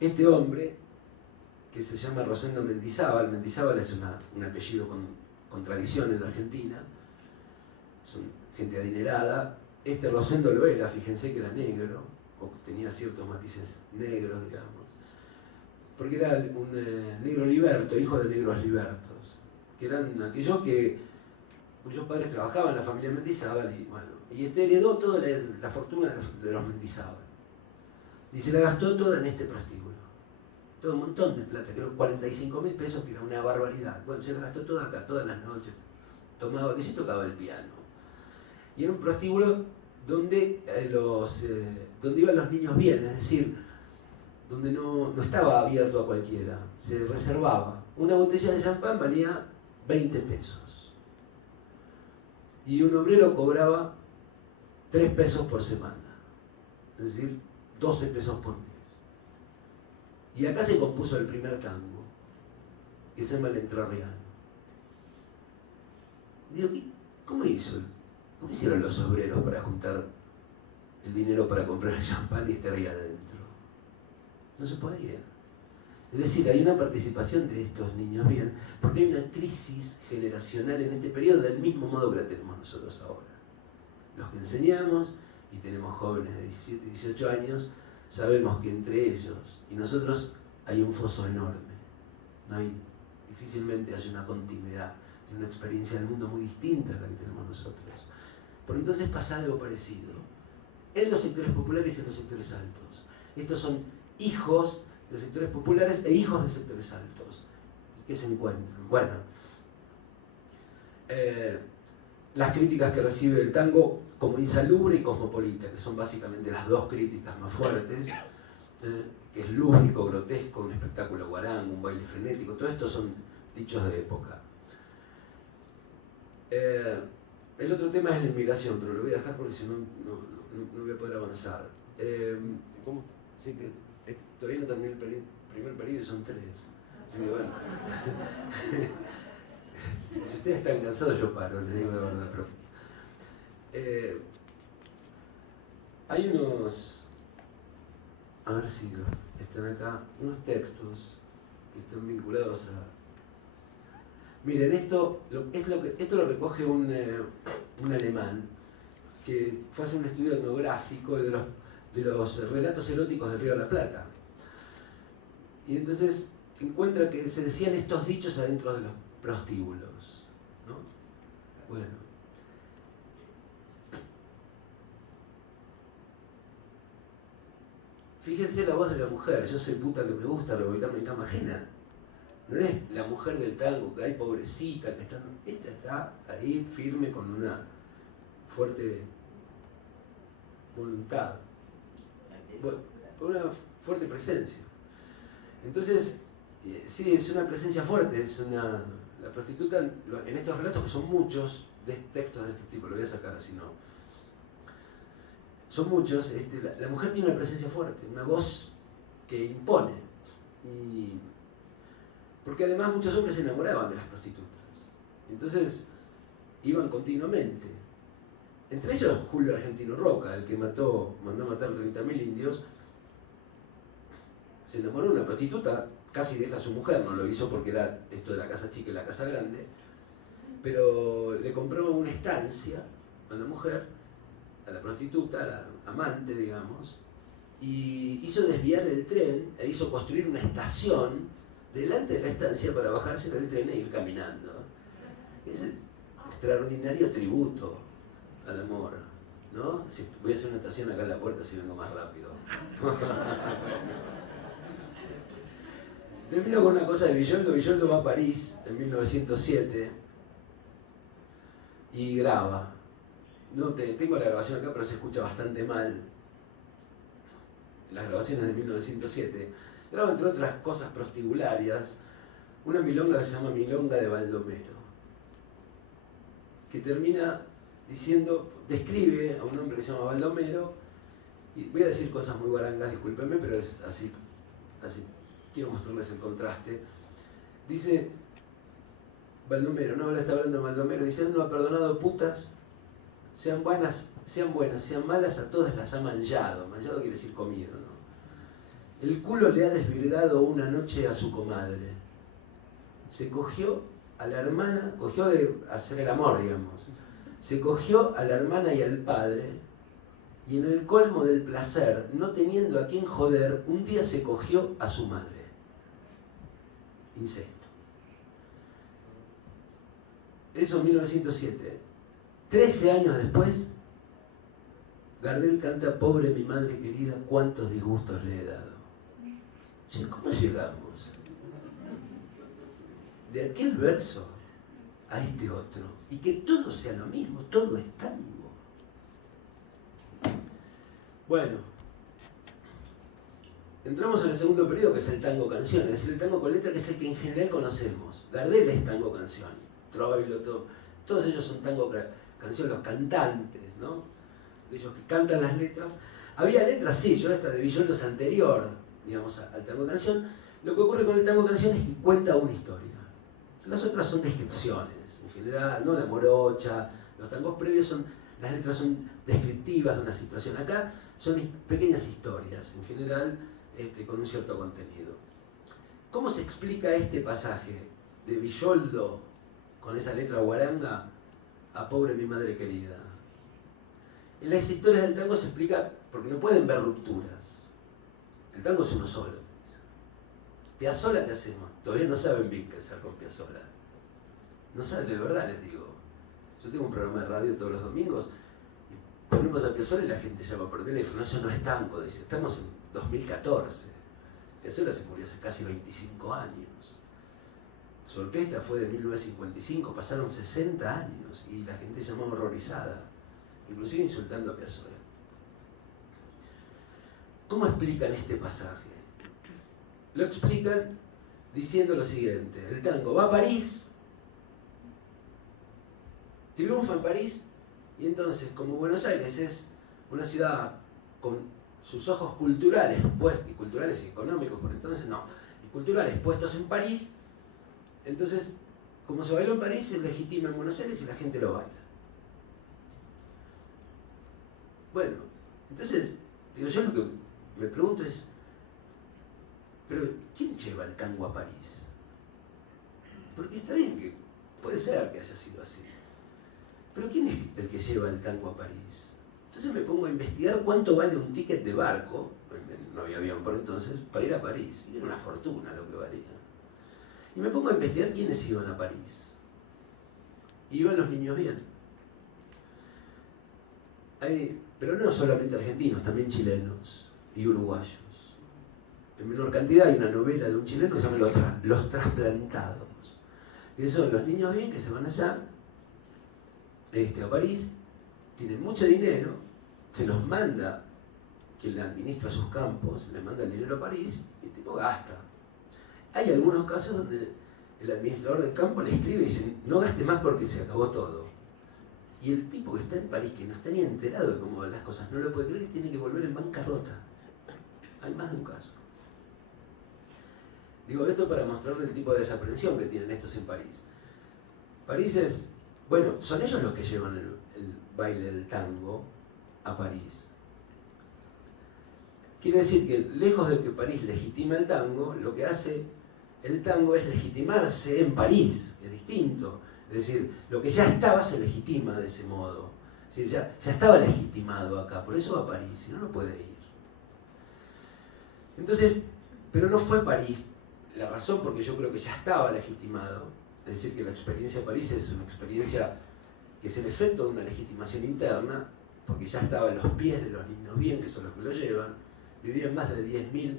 Este hombre, que se llama Rosendo Mendizábal, Mendizábal es un apellido con tradición en la Argentina, son gente adinerada. Este Rosendo lo era, fíjense que era negro, o tenía ciertos matices negros, digamos, porque era un negro liberto, hijo de negros libertos, que eran aquellos cuyos padres trabajaban en la familia Mendizábal, y heredó toda la fortuna de los Mendizábal. Y se la gastó toda en este prostíbulo. Todo un montón de plata, creo 45.000 pesos, que era una barbaridad. Bueno, se la gastó toda acá, todas las noches. Tomaba, que yo tocaba el piano. Y era un prostíbulo donde iban los niños bien, es decir, donde no estaba abierto a cualquiera, se reservaba. Una botella de champán valía 20 pesos. Y un obrero cobraba 3 pesos por semana, es decir, 12 pesos por mes. Y acá se compuso el primer tango, que se llama El Entrerriano. Y digo, ¿cómo hicieron los obreros para juntar el dinero para comprar el champán y estar ahí adentro? No se podía. Es decir, hay una participación de estos niños bien, porque hay una crisis generacional en este periodo del mismo modo que la tenemos nosotros ahora. Los que enseñamos y tenemos jóvenes de 17, 18 años, sabemos que entre ellos y nosotros hay un foso enorme. Difícilmente hay una continuidad, una experiencia del mundo muy distinta a la que tenemos nosotros. Por entonces pasa algo parecido en los sectores populares y en los sectores altos. Estos son hijos de sectores populares e hijos de sectores altos. ¿Y qué se encuentran? Bueno, las críticas que recibe el tango como insalubre y cosmopolita, que son básicamente las dos críticas más fuertes, que es lúbrico, grotesco, un espectáculo guarango, un baile frenético, todo esto son dichos de época. El otro tema es la inmigración, pero lo voy a dejar porque si no, no voy a poder avanzar. ¿Cómo está? Sí, todavía no terminé el primer periodo y son 3. Así que bueno. Si ustedes están cansados, yo paro, les digo de verdad. Pero, hay unos, a ver si están acá, unos textos que están vinculados a... Miren, esto lo recoge un alemán que fue a hacer un estudio etnográfico de los relatos eróticos del Río de la Plata. Y entonces encuentra que se decían estos dichos adentro de los prostíbulos, ¿no? Bueno. Fíjense la voz de la mujer. Yo soy puta que me gusta revolcarme en cama ajena. No es la mujer del tango, que hay pobrecita, que está... Esta está ahí firme con una fuerte voluntad, con una fuerte presencia. Entonces, sí, es una presencia fuerte, la prostituta, en estos relatos, que son muchos de textos de este tipo, lo voy a sacar así, no. Son muchos, la mujer tiene una presencia fuerte, una voz que impone. Porque además muchos hombres se enamoraban de las prostitutas. Entonces, iban continuamente. Entre ellos Julio Argentino Roca, el que mandó a matar 30.000 indios, se enamoró de una prostituta, casi deja a su mujer, no lo hizo porque era esto de la casa chica y la casa grande, pero le compró una estancia a la mujer, a la prostituta, a la amante, digamos, y hizo desviar el tren e hizo construir una estación delante de la estancia para bajarse del tren e ir caminando. Es un extraordinario tributo al amor, ¿no? Voy a hacer una estación acá en la puerta si vengo más rápido. Termino con una cosa de Villoldo. Villoldo va a París en 1907 y graba. No tengo la grabación acá, pero se escucha bastante mal. Las grabaciones de 1907. Graba, entre otras cosas prostibularias, una milonga que se llama Milonga de Baldomero, que termina diciendo, describe a un hombre que se llama Baldomero, y voy a decir cosas muy guarangas, discúlpenme, pero es así, quiero mostrarles el contraste. Dice Baldomero, no está hablando de Baldomero, dice: él no ha perdonado putas, sean buenas, sean malas, a todas las ha manchado. Manchado quiere decir comido, ¿no? El culo le ha desvirgado una noche a su comadre. Se cogió a la hermana, cogió de hacer el amor, digamos. Se cogió a la hermana y al padre, y en el colmo del placer, no teniendo a quien joder, un día se cogió a su madre. Incesto. Eso en 1907. 13 años después, Gardel canta: pobre mi madre querida, cuántos disgustos le he dado. Che, ¿cómo llegamos de aquel verso a este otro? Y que todo sea lo mismo, todo es tango. Bueno, entramos en el segundo periodo, que es el tango canción, es decir, el tango con letra, que es el que en general conocemos. Gardel es tango canción, Troilo, todos ellos son tango canción, los cantantes, ¿no? Ellos que cantan las letras. Había letras, sí, yo esta de Villoldo es anterior, digamos, al tango canción. Lo que ocurre con el tango canción es que cuenta una historia. Las otras son descripciones, en general, ¿no? La morocha, los tangos previos las letras son descriptivas de una situación. Acá son pequeñas historias, en general, con un cierto contenido. ¿Cómo se explica este pasaje de Villoldo con esa letra guaranga a pobre mi madre querida? En las historias del tango se explica porque no pueden ver rupturas. El tango es uno solo. Piazzolla, ¿qué hacemos? Todavía no saben bien qué hacer con Piazzolla. No saben, de verdad les digo. Yo tengo un programa de radio todos los domingos y ponemos a Piazzolla y la gente llama por teléfono. Eso no es tango, dice. Estamos en 2014. Piazzolla se murió hace casi 25 años. Su orquesta fue de 1955, pasaron 60 años y la gente llamaba horrorizada, inclusive insultando a Piazzolla. ¿Cómo explican este pasaje? Lo explican diciendo lo siguiente: el tango va a París, triunfa en París, y entonces, como Buenos Aires es una ciudad con sus ojos culturales, y culturales y económicos por entonces, no, y culturales puestos en París, entonces, como se bailó en París, se legitima en Buenos Aires y la gente lo baila. Bueno, entonces, digo, yo lo que me pregunto es, pero ¿quién lleva el tango a París? Porque está bien que puede ser que haya sido así, pero ¿quién es el que lleva el tango a París? Entonces me pongo a investigar cuánto vale un ticket de barco, no había avión por entonces, para ir a París, y era una fortuna lo que valía. Y me pongo a investigar quiénes iban a París. Y iban los niños bien. Pero no solamente argentinos, también chilenos y uruguayos. En menor cantidad hay una novela de un chileno que se llama Los Trasplantados. Que son los niños bien que se van allá, a París, tienen mucho dinero, se los manda quien le administra sus campos, le manda el dinero a París y el tipo gasta. Hay algunos casos donde el administrador del campo le escribe y dice: no gaste más porque se acabó todo. Y el tipo que está en París, que no está ni enterado de cómo van las cosas, no lo puede creer y tiene que volver en bancarrota. Hay más de un caso. Digo esto para mostrarle el tipo de desaprensión que tienen estos en París. París es, bueno, son ellos los que llevan el baile del tango a París. Quiere decir que lejos de que París legitima el tango, lo que hace el tango es legitimarse en París, es distinto. Es decir, lo que ya estaba se legitima de ese modo. Es decir, ya estaba legitimado acá, por eso va a París, si no, no puede ir. Entonces, pero no fue París la razón, porque yo creo que ya estaba legitimado. Es decir, que la experiencia de París es una experiencia que es el efecto de una legitimación interna, porque ya estaba en los pies de los niños bien, que son los que lo llevan. Vivían más de 10.000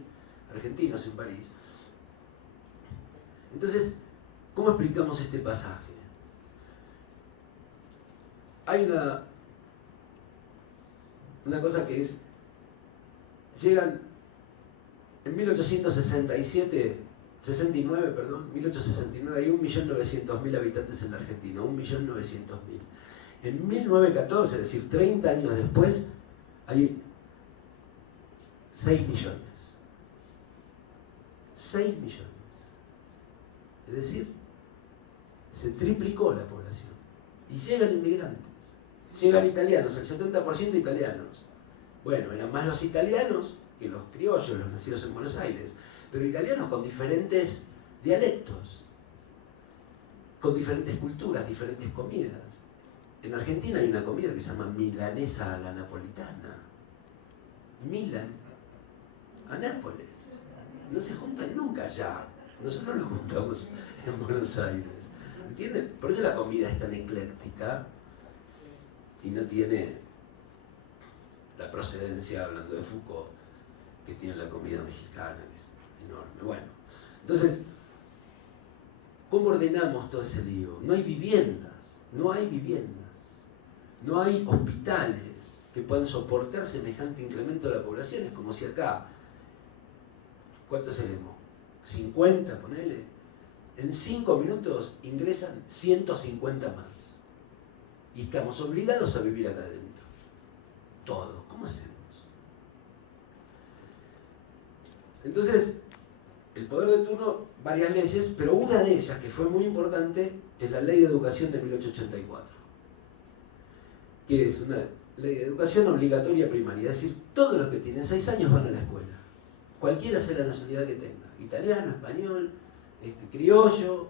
argentinos en París. Entonces, ¿cómo explicamos este pasaje? Hay una cosa que es, llegan en 1869, hay 1.900.000 habitantes en la Argentina, 1.900.000. En 1914, es decir, 30 años después, hay 6 millones. 6 millones. Es decir, se triplicó la población. Y llegan inmigrantes. Llegan italianos, el 70% italianos. Bueno, eran más los italianos que los criollos, los nacidos en Buenos Aires. Pero italianos con diferentes dialectos, con diferentes culturas, diferentes comidas. En Argentina hay una comida que se llama milanesa a la napolitana. Milan a Nápoles. No se juntan nunca allá. Nosotros nos juntamos en Buenos Aires. ¿Entienden? Por eso la comida es tan ecléctica y no tiene la procedencia, hablando de Foucault, que tiene la comida mexicana, que es enorme. Bueno, entonces, ¿cómo ordenamos todo ese lío? No hay viviendas, no hay viviendas, no hay hospitales que puedan soportar semejante incremento de la población. Es como si acá, ¿cuántos seremos? 50, ponele. En 5 minutos ingresan 150 más. Y estamos obligados a vivir acá adentro. Todo. ¿Cómo hacemos? Entonces, el poder de turno, varias leyes, pero una de ellas que fue muy importante es la Ley de Educación de 1884, que es una ley de educación obligatoria primaria, es decir, todos los que tienen 6 años van a la escuela, cualquiera sea la nacionalidad que tenga, italiano, español, criollo,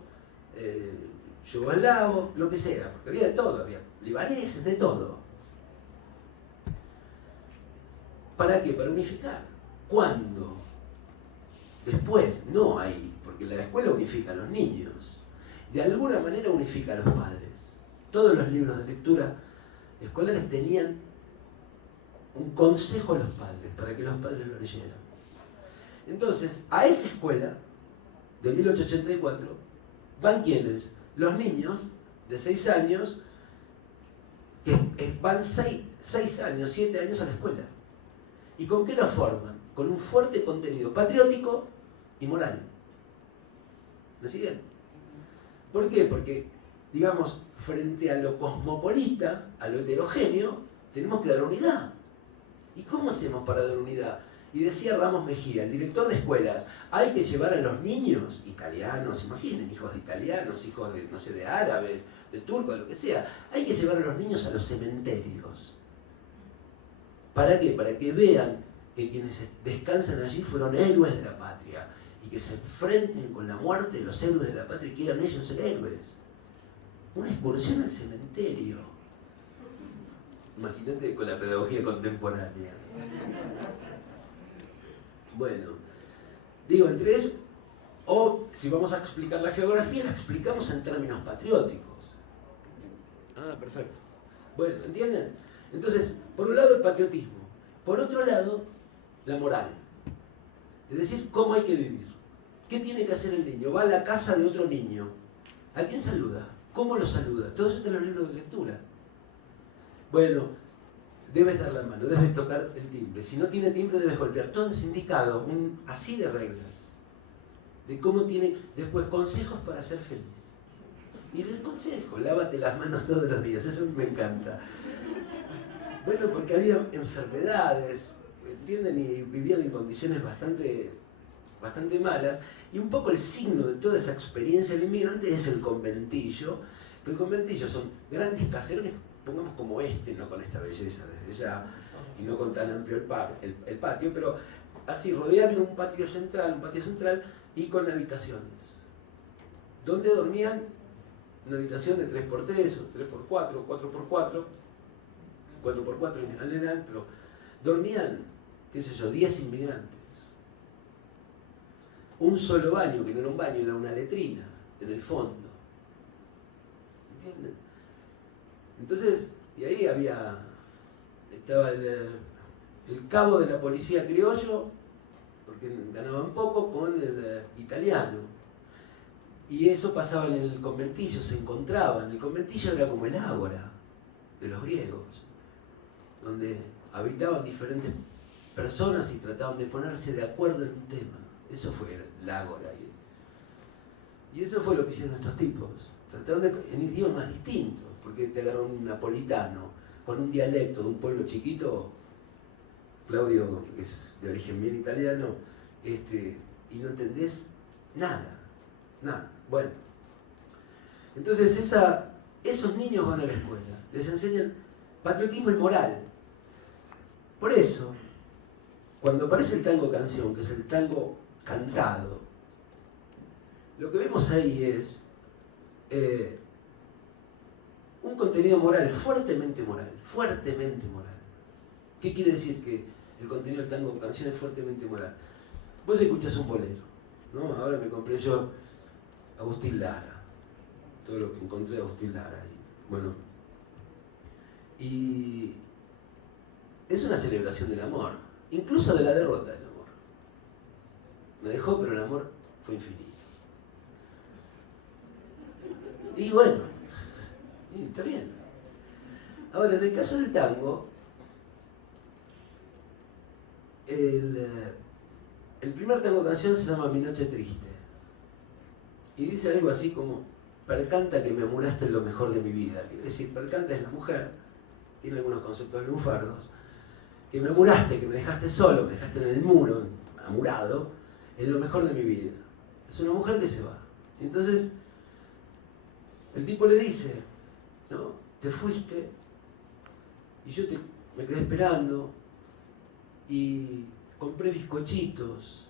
yugoslavo, lo que sea, porque había de todo, había libaneses, de todo. ¿Para qué? Para unificar. ¿Cuándo? Después, no ahí, porque la escuela unifica a los niños, de alguna manera unifica a los padres. Todos los libros de lectura escolares tenían un consejo a los padres, para que los padres lo leyeran. Entonces, a esa escuela de 1884 van quienes, los niños de 6 años, que van 6 años, 7 años a la escuela. ¿Y con qué los forman? Con un fuerte contenido patriótico y moral. ¿Me siguen? ¿Por qué? Porque, digamos, frente a lo cosmopolita, a lo heterogéneo, tenemos que dar unidad. ¿Y cómo hacemos para dar unidad? Y decía Ramos Mejía, el director de escuelas, hay que llevar a los niños italianos, imaginen, hijos de italianos, hijos de, no sé, de árabes, de turcos, de lo que sea, hay que llevar a los niños a los cementerios. ¿Para qué? Para que vean que quienes descansan allí fueron héroes de la patria y que se enfrenten con la muerte de los héroes de la patria y que eran ellos ser héroes. Una excursión al cementerio. Imagínate con la pedagogía contemporánea. Bueno, digo, entre eso, o si vamos a explicar la geografía, la explicamos en términos patrióticos. Ah, perfecto. Bueno, ¿entienden? Entonces, por un lado el patriotismo, por otro lado la moral. Es decir, cómo hay que vivir. ¿Qué tiene que hacer el niño? Va a la casa de otro niño. ¿A quién saluda? ¿Cómo lo saluda? Todo eso está en los libros de lectura. Bueno, debes dar la mano, debes tocar el timbre. Si no tiene timbre, debes golpear. Todo es indicado, así de reglas. De cómo tiene, después, consejos para ser feliz. Y el consejo, lávate las manos todos los días. Eso me encanta. Bueno, porque había enfermedades, ¿entienden? Y vivían en condiciones bastante malas. Y un poco el signo de toda esa experiencia del inmigrante es el conventillo. Pero el conventillo son grandes caserones, pongamos como no con esta belleza desde ya, y no con tan amplio el patio, pero así rodeando un patio central y con habitaciones. Donde dormían una habitación de 3x3 o 3x4, 4x4, 4x4 en general, pero dormían, qué sé yo, 10 inmigrantes. Un solo baño, que no era un baño, era una letrina, en el fondo. ¿Entienden? Entonces, y ahí estaba el cabo de la policía criollo, porque ganaban poco, con el italiano. Y eso pasaba en el conventillo, se encontraban. El conventillo era como el ágora de los griegos, donde habitaban diferentes personas y trataban de ponerse de acuerdo en un tema. Eso fue el ágora. Y eso fue lo que hicieron estos tipos. Trataron en idiomas distintos, porque te agarró un napolitano con un dialecto de un pueblo chiquito, Claudio, que es de origen bien italiano, y no entendés nada. Bueno, entonces esos niños van a la escuela, les enseñan patriotismo y moral. Por eso, cuando aparece el tango canción, que es el tango cantado, lo que vemos ahí es un contenido moral, fuertemente moral. ¿Qué quiere decir que el contenido del tango canción es fuertemente moral? Vos escuchás un bolero, ¿no? Ahora me compré yo Agustín Lara, todo lo que encontré de Agustín Lara ahí. Bueno, y es una celebración del amor, incluso de la derrota del amor. Me dejó, pero el amor fue infinito. Y bueno, está bien. Ahora, en el caso del tango, el primer tango canción se llama Mi Noche Triste. Y dice algo así como: percanta que me amuraste en lo mejor de mi vida. Quiere decir, percanta es la mujer, tiene algunos conceptos lunfardos, que me amuraste, que me dejaste solo, me dejaste en el muro, amurado, en lo mejor de mi vida. Es una mujer que se va. Entonces, el tipo le dice, ¿no? Te fuiste y yo me quedé esperando y compré bizcochitos,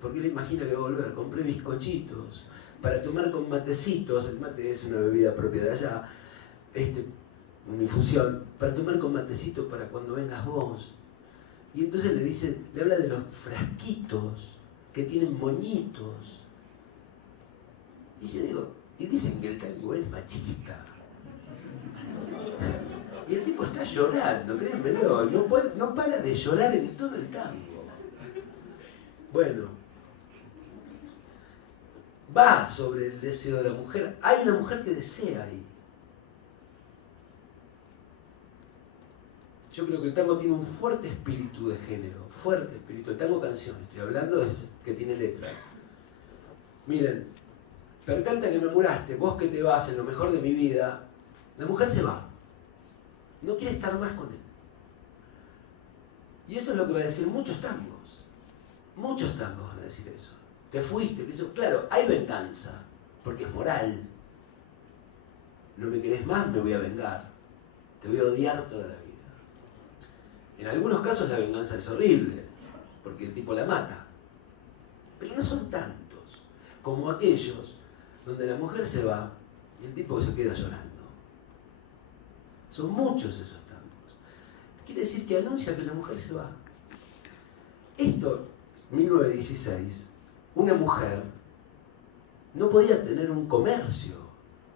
porque él imagina que va a volver. Compré bizcochitos para tomar con matecitos. El mate es una bebida propia de allá, una infusión, para tomar con matecitos para cuando vengas vos. Y entonces le habla de los frasquitos que tienen moñitos. Y yo digo, y dicen que el tango es machista. Y el tipo está llorando, créanmelo, no para de llorar en todo el tango. Bueno, va sobre el deseo de la mujer. Hay una mujer que desea ahí. Yo creo que el tango tiene un fuerte espíritu de género, fuerte espíritu. El tango canción, estoy hablando de que tiene letra. Miren, percanta que me amuraste, vos que te vas en lo mejor de mi vida. La mujer se va, no quiere estar más con él. Y eso es lo que van a decir muchos tangos. Muchos tangos van a decir eso. Te fuiste, que eso, claro, hay venganza, porque es moral. No me querés más, me voy a vengar. Te voy a odiar toda la vida. En algunos casos la venganza es horrible, porque el tipo la mata. Pero no son tantos como aquellos donde la mujer se va y el tipo se queda llorando. Son muchos esos tangos. Quiere decir que anuncia que la mujer se va. Esto, 1916, una mujer no podía tener un comercio,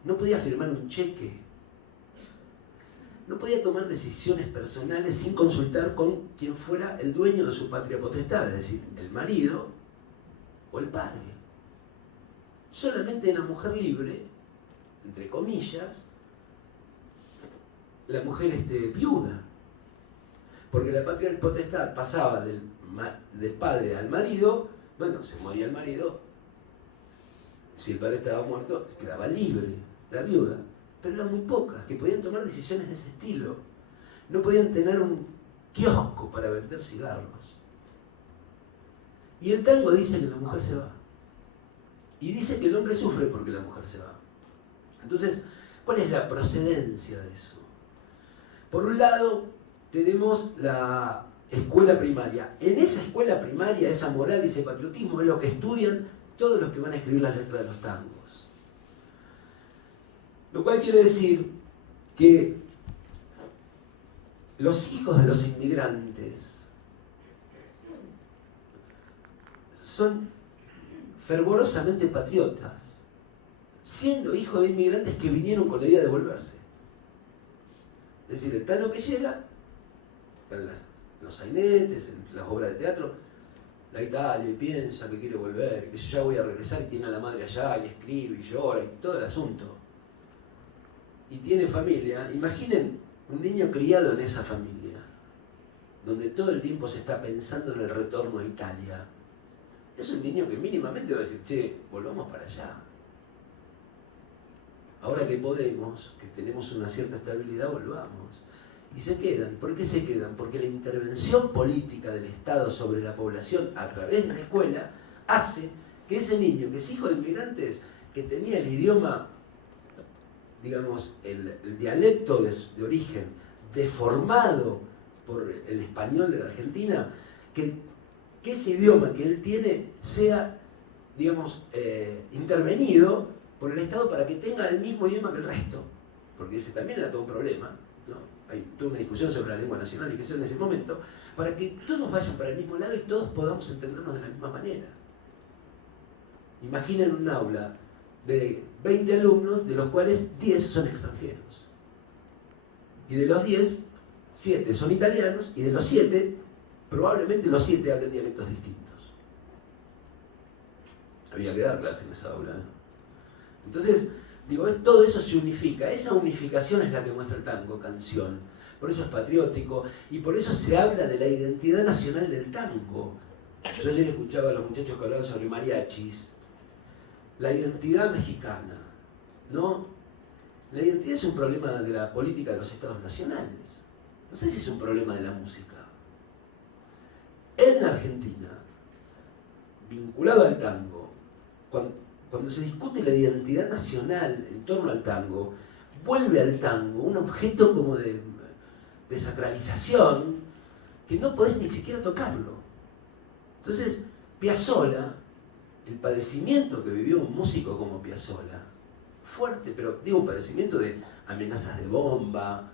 no podía firmar un cheque, no podía tomar decisiones personales sin consultar con quien fuera el dueño de su patria potestad, es decir, el marido o el padre. Solamente la mujer libre, entre comillas, la mujer viuda, porque la patria potestad pasaba del padre al marido. Bueno, se moría el marido, si el padre estaba muerto, quedaba libre la viuda, pero eran muy pocas que podían tomar decisiones de ese estilo. No podían tener un kiosco para vender cigarros. Y el tango dice que la mujer se va, y dice que el hombre sufre porque la mujer se va. Entonces, ¿cuál es la procedencia de eso? Por un lado, tenemos la escuela primaria. En esa escuela primaria, esa moral y ese patriotismo es lo que estudian todos los que van a escribir las letras de los tangos. Lo cual quiere decir que los hijos de los inmigrantes son fervorosamente patriotas, siendo hijos de inmigrantes que vinieron con la idea de volverse. Es decir, el tano que llega, están los sainetes, en las obras de teatro, la Italia, y piensa que quiere volver, que yo ya voy a regresar, y tiene a la madre allá, y escribe, y llora, y todo el asunto. Y tiene familia. Imaginen un niño criado en esa familia, donde todo el tiempo se está pensando en el retorno a Italia. Es un niño que mínimamente va a decir, che, volvamos para allá. Ahora que podemos, que tenemos una cierta estabilidad, volvamos. Y se quedan. ¿Por qué se quedan? Porque la intervención política del Estado sobre la población a través de la escuela hace que ese niño, que es hijo de inmigrantes, que tenía el idioma, digamos, el dialecto de origen deformado por el español de la Argentina, que ese idioma que él tiene sea, digamos, intervenido por el Estado para que tenga el mismo idioma que el resto, porque ese también era todo un problema, ¿no? Hay toda una discusión sobre la lengua nacional y que sea en ese momento, para que todos vayan para el mismo lado y todos podamos entendernos de la misma manera. Imaginen un aula de 20 alumnos, de los cuales 10 son extranjeros. Y de los 10, 7 son italianos, y de los 7, probablemente los 7 hablen dialectos distintos. Había que dar clase en esa aula, ¿eh? Entonces, digo, todo eso se unifica. Esa unificación es la que muestra el tango, canción. Por eso es patriótico, y por eso se habla de la identidad nacional del tango. Yo ayer escuchaba a los muchachos que hablaban sobre mariachis. La identidad mexicana, ¿no? La identidad es un problema de la política de los estados nacionales. No sé si es un problema de la música. En Argentina, vinculado al tango, cuando se discute la identidad nacional en torno al tango, vuelve al tango un objeto como de sacralización que no podés ni siquiera tocarlo. Entonces, Piazzolla, el padecimiento que vivió un músico como Piazzolla, fuerte, pero digo un padecimiento de amenazas de bomba,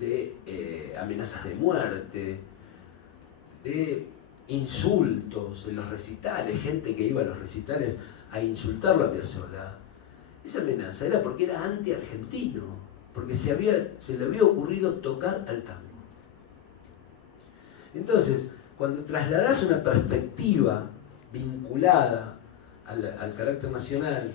de amenazas de muerte, de insultos en los recitales, gente que iba a los recitales a insultarlo a Piazzolla. Esa amenaza era porque era anti-argentino, porque se le había ocurrido tocar al tango. Entonces, cuando trasladás una perspectiva vinculada al carácter nacional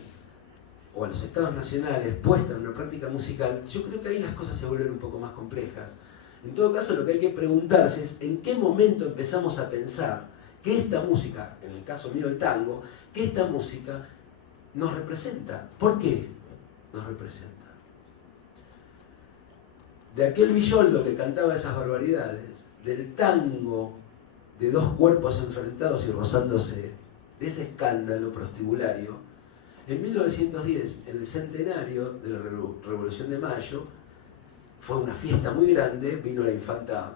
o a los estados nacionales puesta en una práctica musical, yo creo que ahí las cosas se vuelven un poco más complejas. En todo caso, lo que hay que preguntarse es en qué momento empezamos a pensar que esta música, en el caso mío el tango, que esta música nos representa. ¿Por qué nos representa? De aquel Villoldo que cantaba esas barbaridades, del tango de dos cuerpos enfrentados y rozándose, de ese escándalo prostibulario, en 1910, en el centenario de la Revolución de Mayo, fue una fiesta muy grande, vino la infanta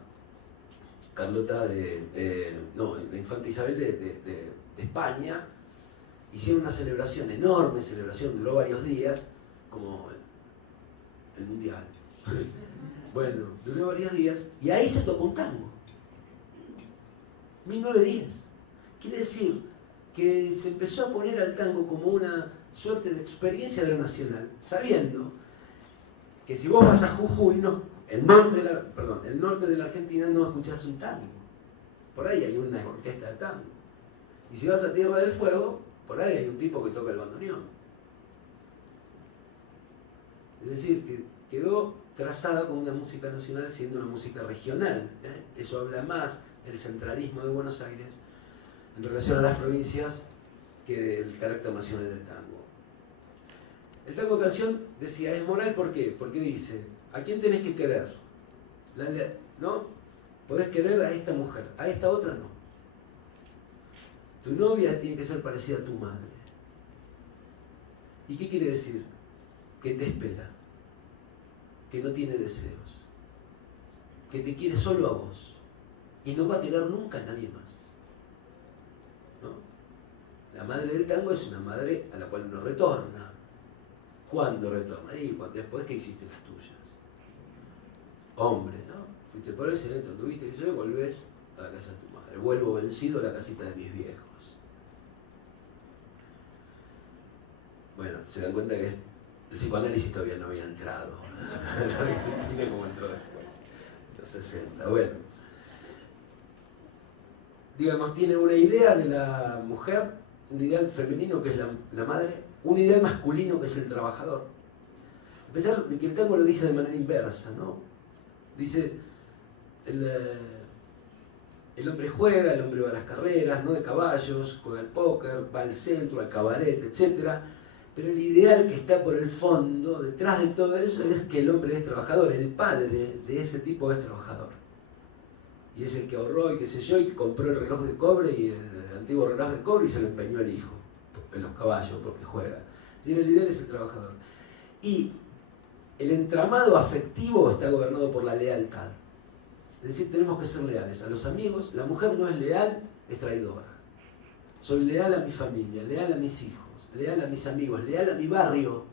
Carlota la infanta Isabel de España, hicieron una celebración, enorme celebración, duró varios días, como el Mundial. Bueno, duró varios días, y ahí se tocó un tango. 1910. Quiere decir que se empezó a poner al tango como una suerte de experiencia de lo nacional, sabiendo que si vos vas a Jujuy, el norte de la Argentina, no escuchás un tango. Por ahí hay una orquesta de tango. Y si vas a Tierra del Fuego, por ahí hay un tipo que toca el bandoneón. Es decir, que quedó trazada como una música nacional siendo una música regional, ¿eh? Eso habla más del centralismo de Buenos Aires en relación a las provincias que del carácter nacional del tango. El tango canción, decía, es moral, ¿por qué? Porque dice, ¿a quién tenés que querer? ¿No? Podés querer a esta mujer, a esta otra no. Tu novia tiene que ser parecida a tu madre. ¿Y qué quiere decir? Que te espera, que no tiene deseos, que te quiere solo a vos. y no va a querer nunca a nadie más. ¿No? La madre del tango es una madre a la cual uno retorna. ¿Cuándo retorna? Y después que hiciste las tuyas. Hombre, ¿no? Fuiste por el centro, tuviste que saber, volvés a la casa de tu madre. Vuelvo vencido a la casita de mis viejos. Bueno, se dan cuenta que el psicoanálisis todavía no había entrado. Tiene como entró después, en los 60. Bueno. Digamos, tiene una idea de la mujer, un ideal femenino que es la madre, un ideal masculino que es el trabajador. A pesar de que el tango lo dice de manera inversa, ¿no? Dice, el hombre juega, el hombre va a las carreras, no de caballos, juega al póker, va al centro, al cabaret, etc. Pero el ideal que está por el fondo, detrás de todo eso, es que el hombre es trabajador. El padre de ese tipo es trabajador. Y es el que ahorró y qué sé yo, y que compró el reloj de cobre, y el antiguo reloj de cobre, y se lo empeñó al hijo, en los caballos, porque juega. Es decir, el ideal es el trabajador. Y el entramado afectivo está gobernado por la lealtad. Es decir, tenemos que ser leales a los amigos. La mujer no es leal, es traidora. Soy leal a mi familia, leal a mis hijos, leal a mis amigos, leal a mi barrio.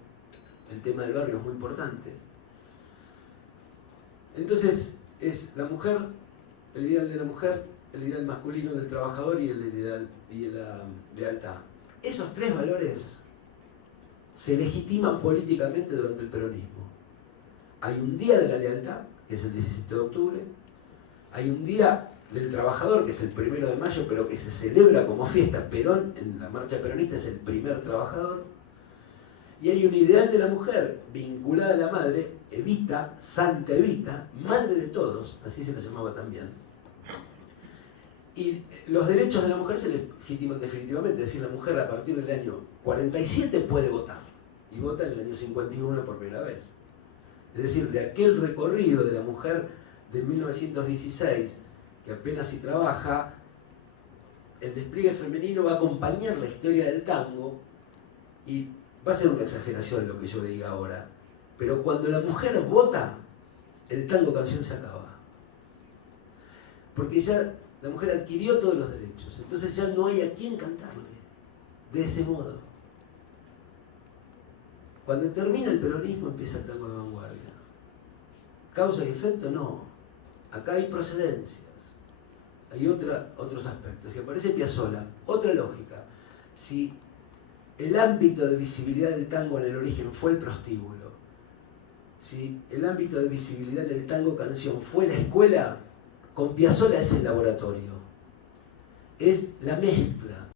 El tema del barrio es muy importante. Entonces, es la mujer, el ideal de la mujer, el ideal masculino del trabajador y el ideal y la lealtad. Esos tres valores se legitiman políticamente durante el peronismo. Hay un día de la lealtad, que es el 17 de octubre, hay un día del trabajador, que es el 1 de mayo, pero que se celebra como fiesta. Perón, en la marcha peronista, es el primer trabajador. Y hay un ideal de la mujer vinculada a la madre, Evita, Santa Evita, madre de todos, así se la llamaba también. Y los derechos de la mujer se legitiman definitivamente, es decir, la mujer a partir del año 47 puede votar, y vota en el año 51 por primera vez. Es decir, de aquel recorrido de la mujer de 1916, que apenas si trabaja, el despliegue femenino va a acompañar la historia del tango, y va a ser una exageración lo que yo diga ahora, pero cuando la mujer vota, el tango canción se acaba. Porque ya la mujer adquirió todos los derechos, entonces ya no hay a quién cantarle de ese modo. Cuando termina el peronismo empieza el tango de vanguardia. ¿Causa y efecto? No. Acá hay procedencias, hay otros aspectos. Y aparece Piazzolla, otra lógica. Si el ámbito de visibilidad del tango en el origen fue el prostíbulo, si el ámbito de visibilidad del tango canción fue la escuela, con Piazzolla es el laboratorio. Es la mezcla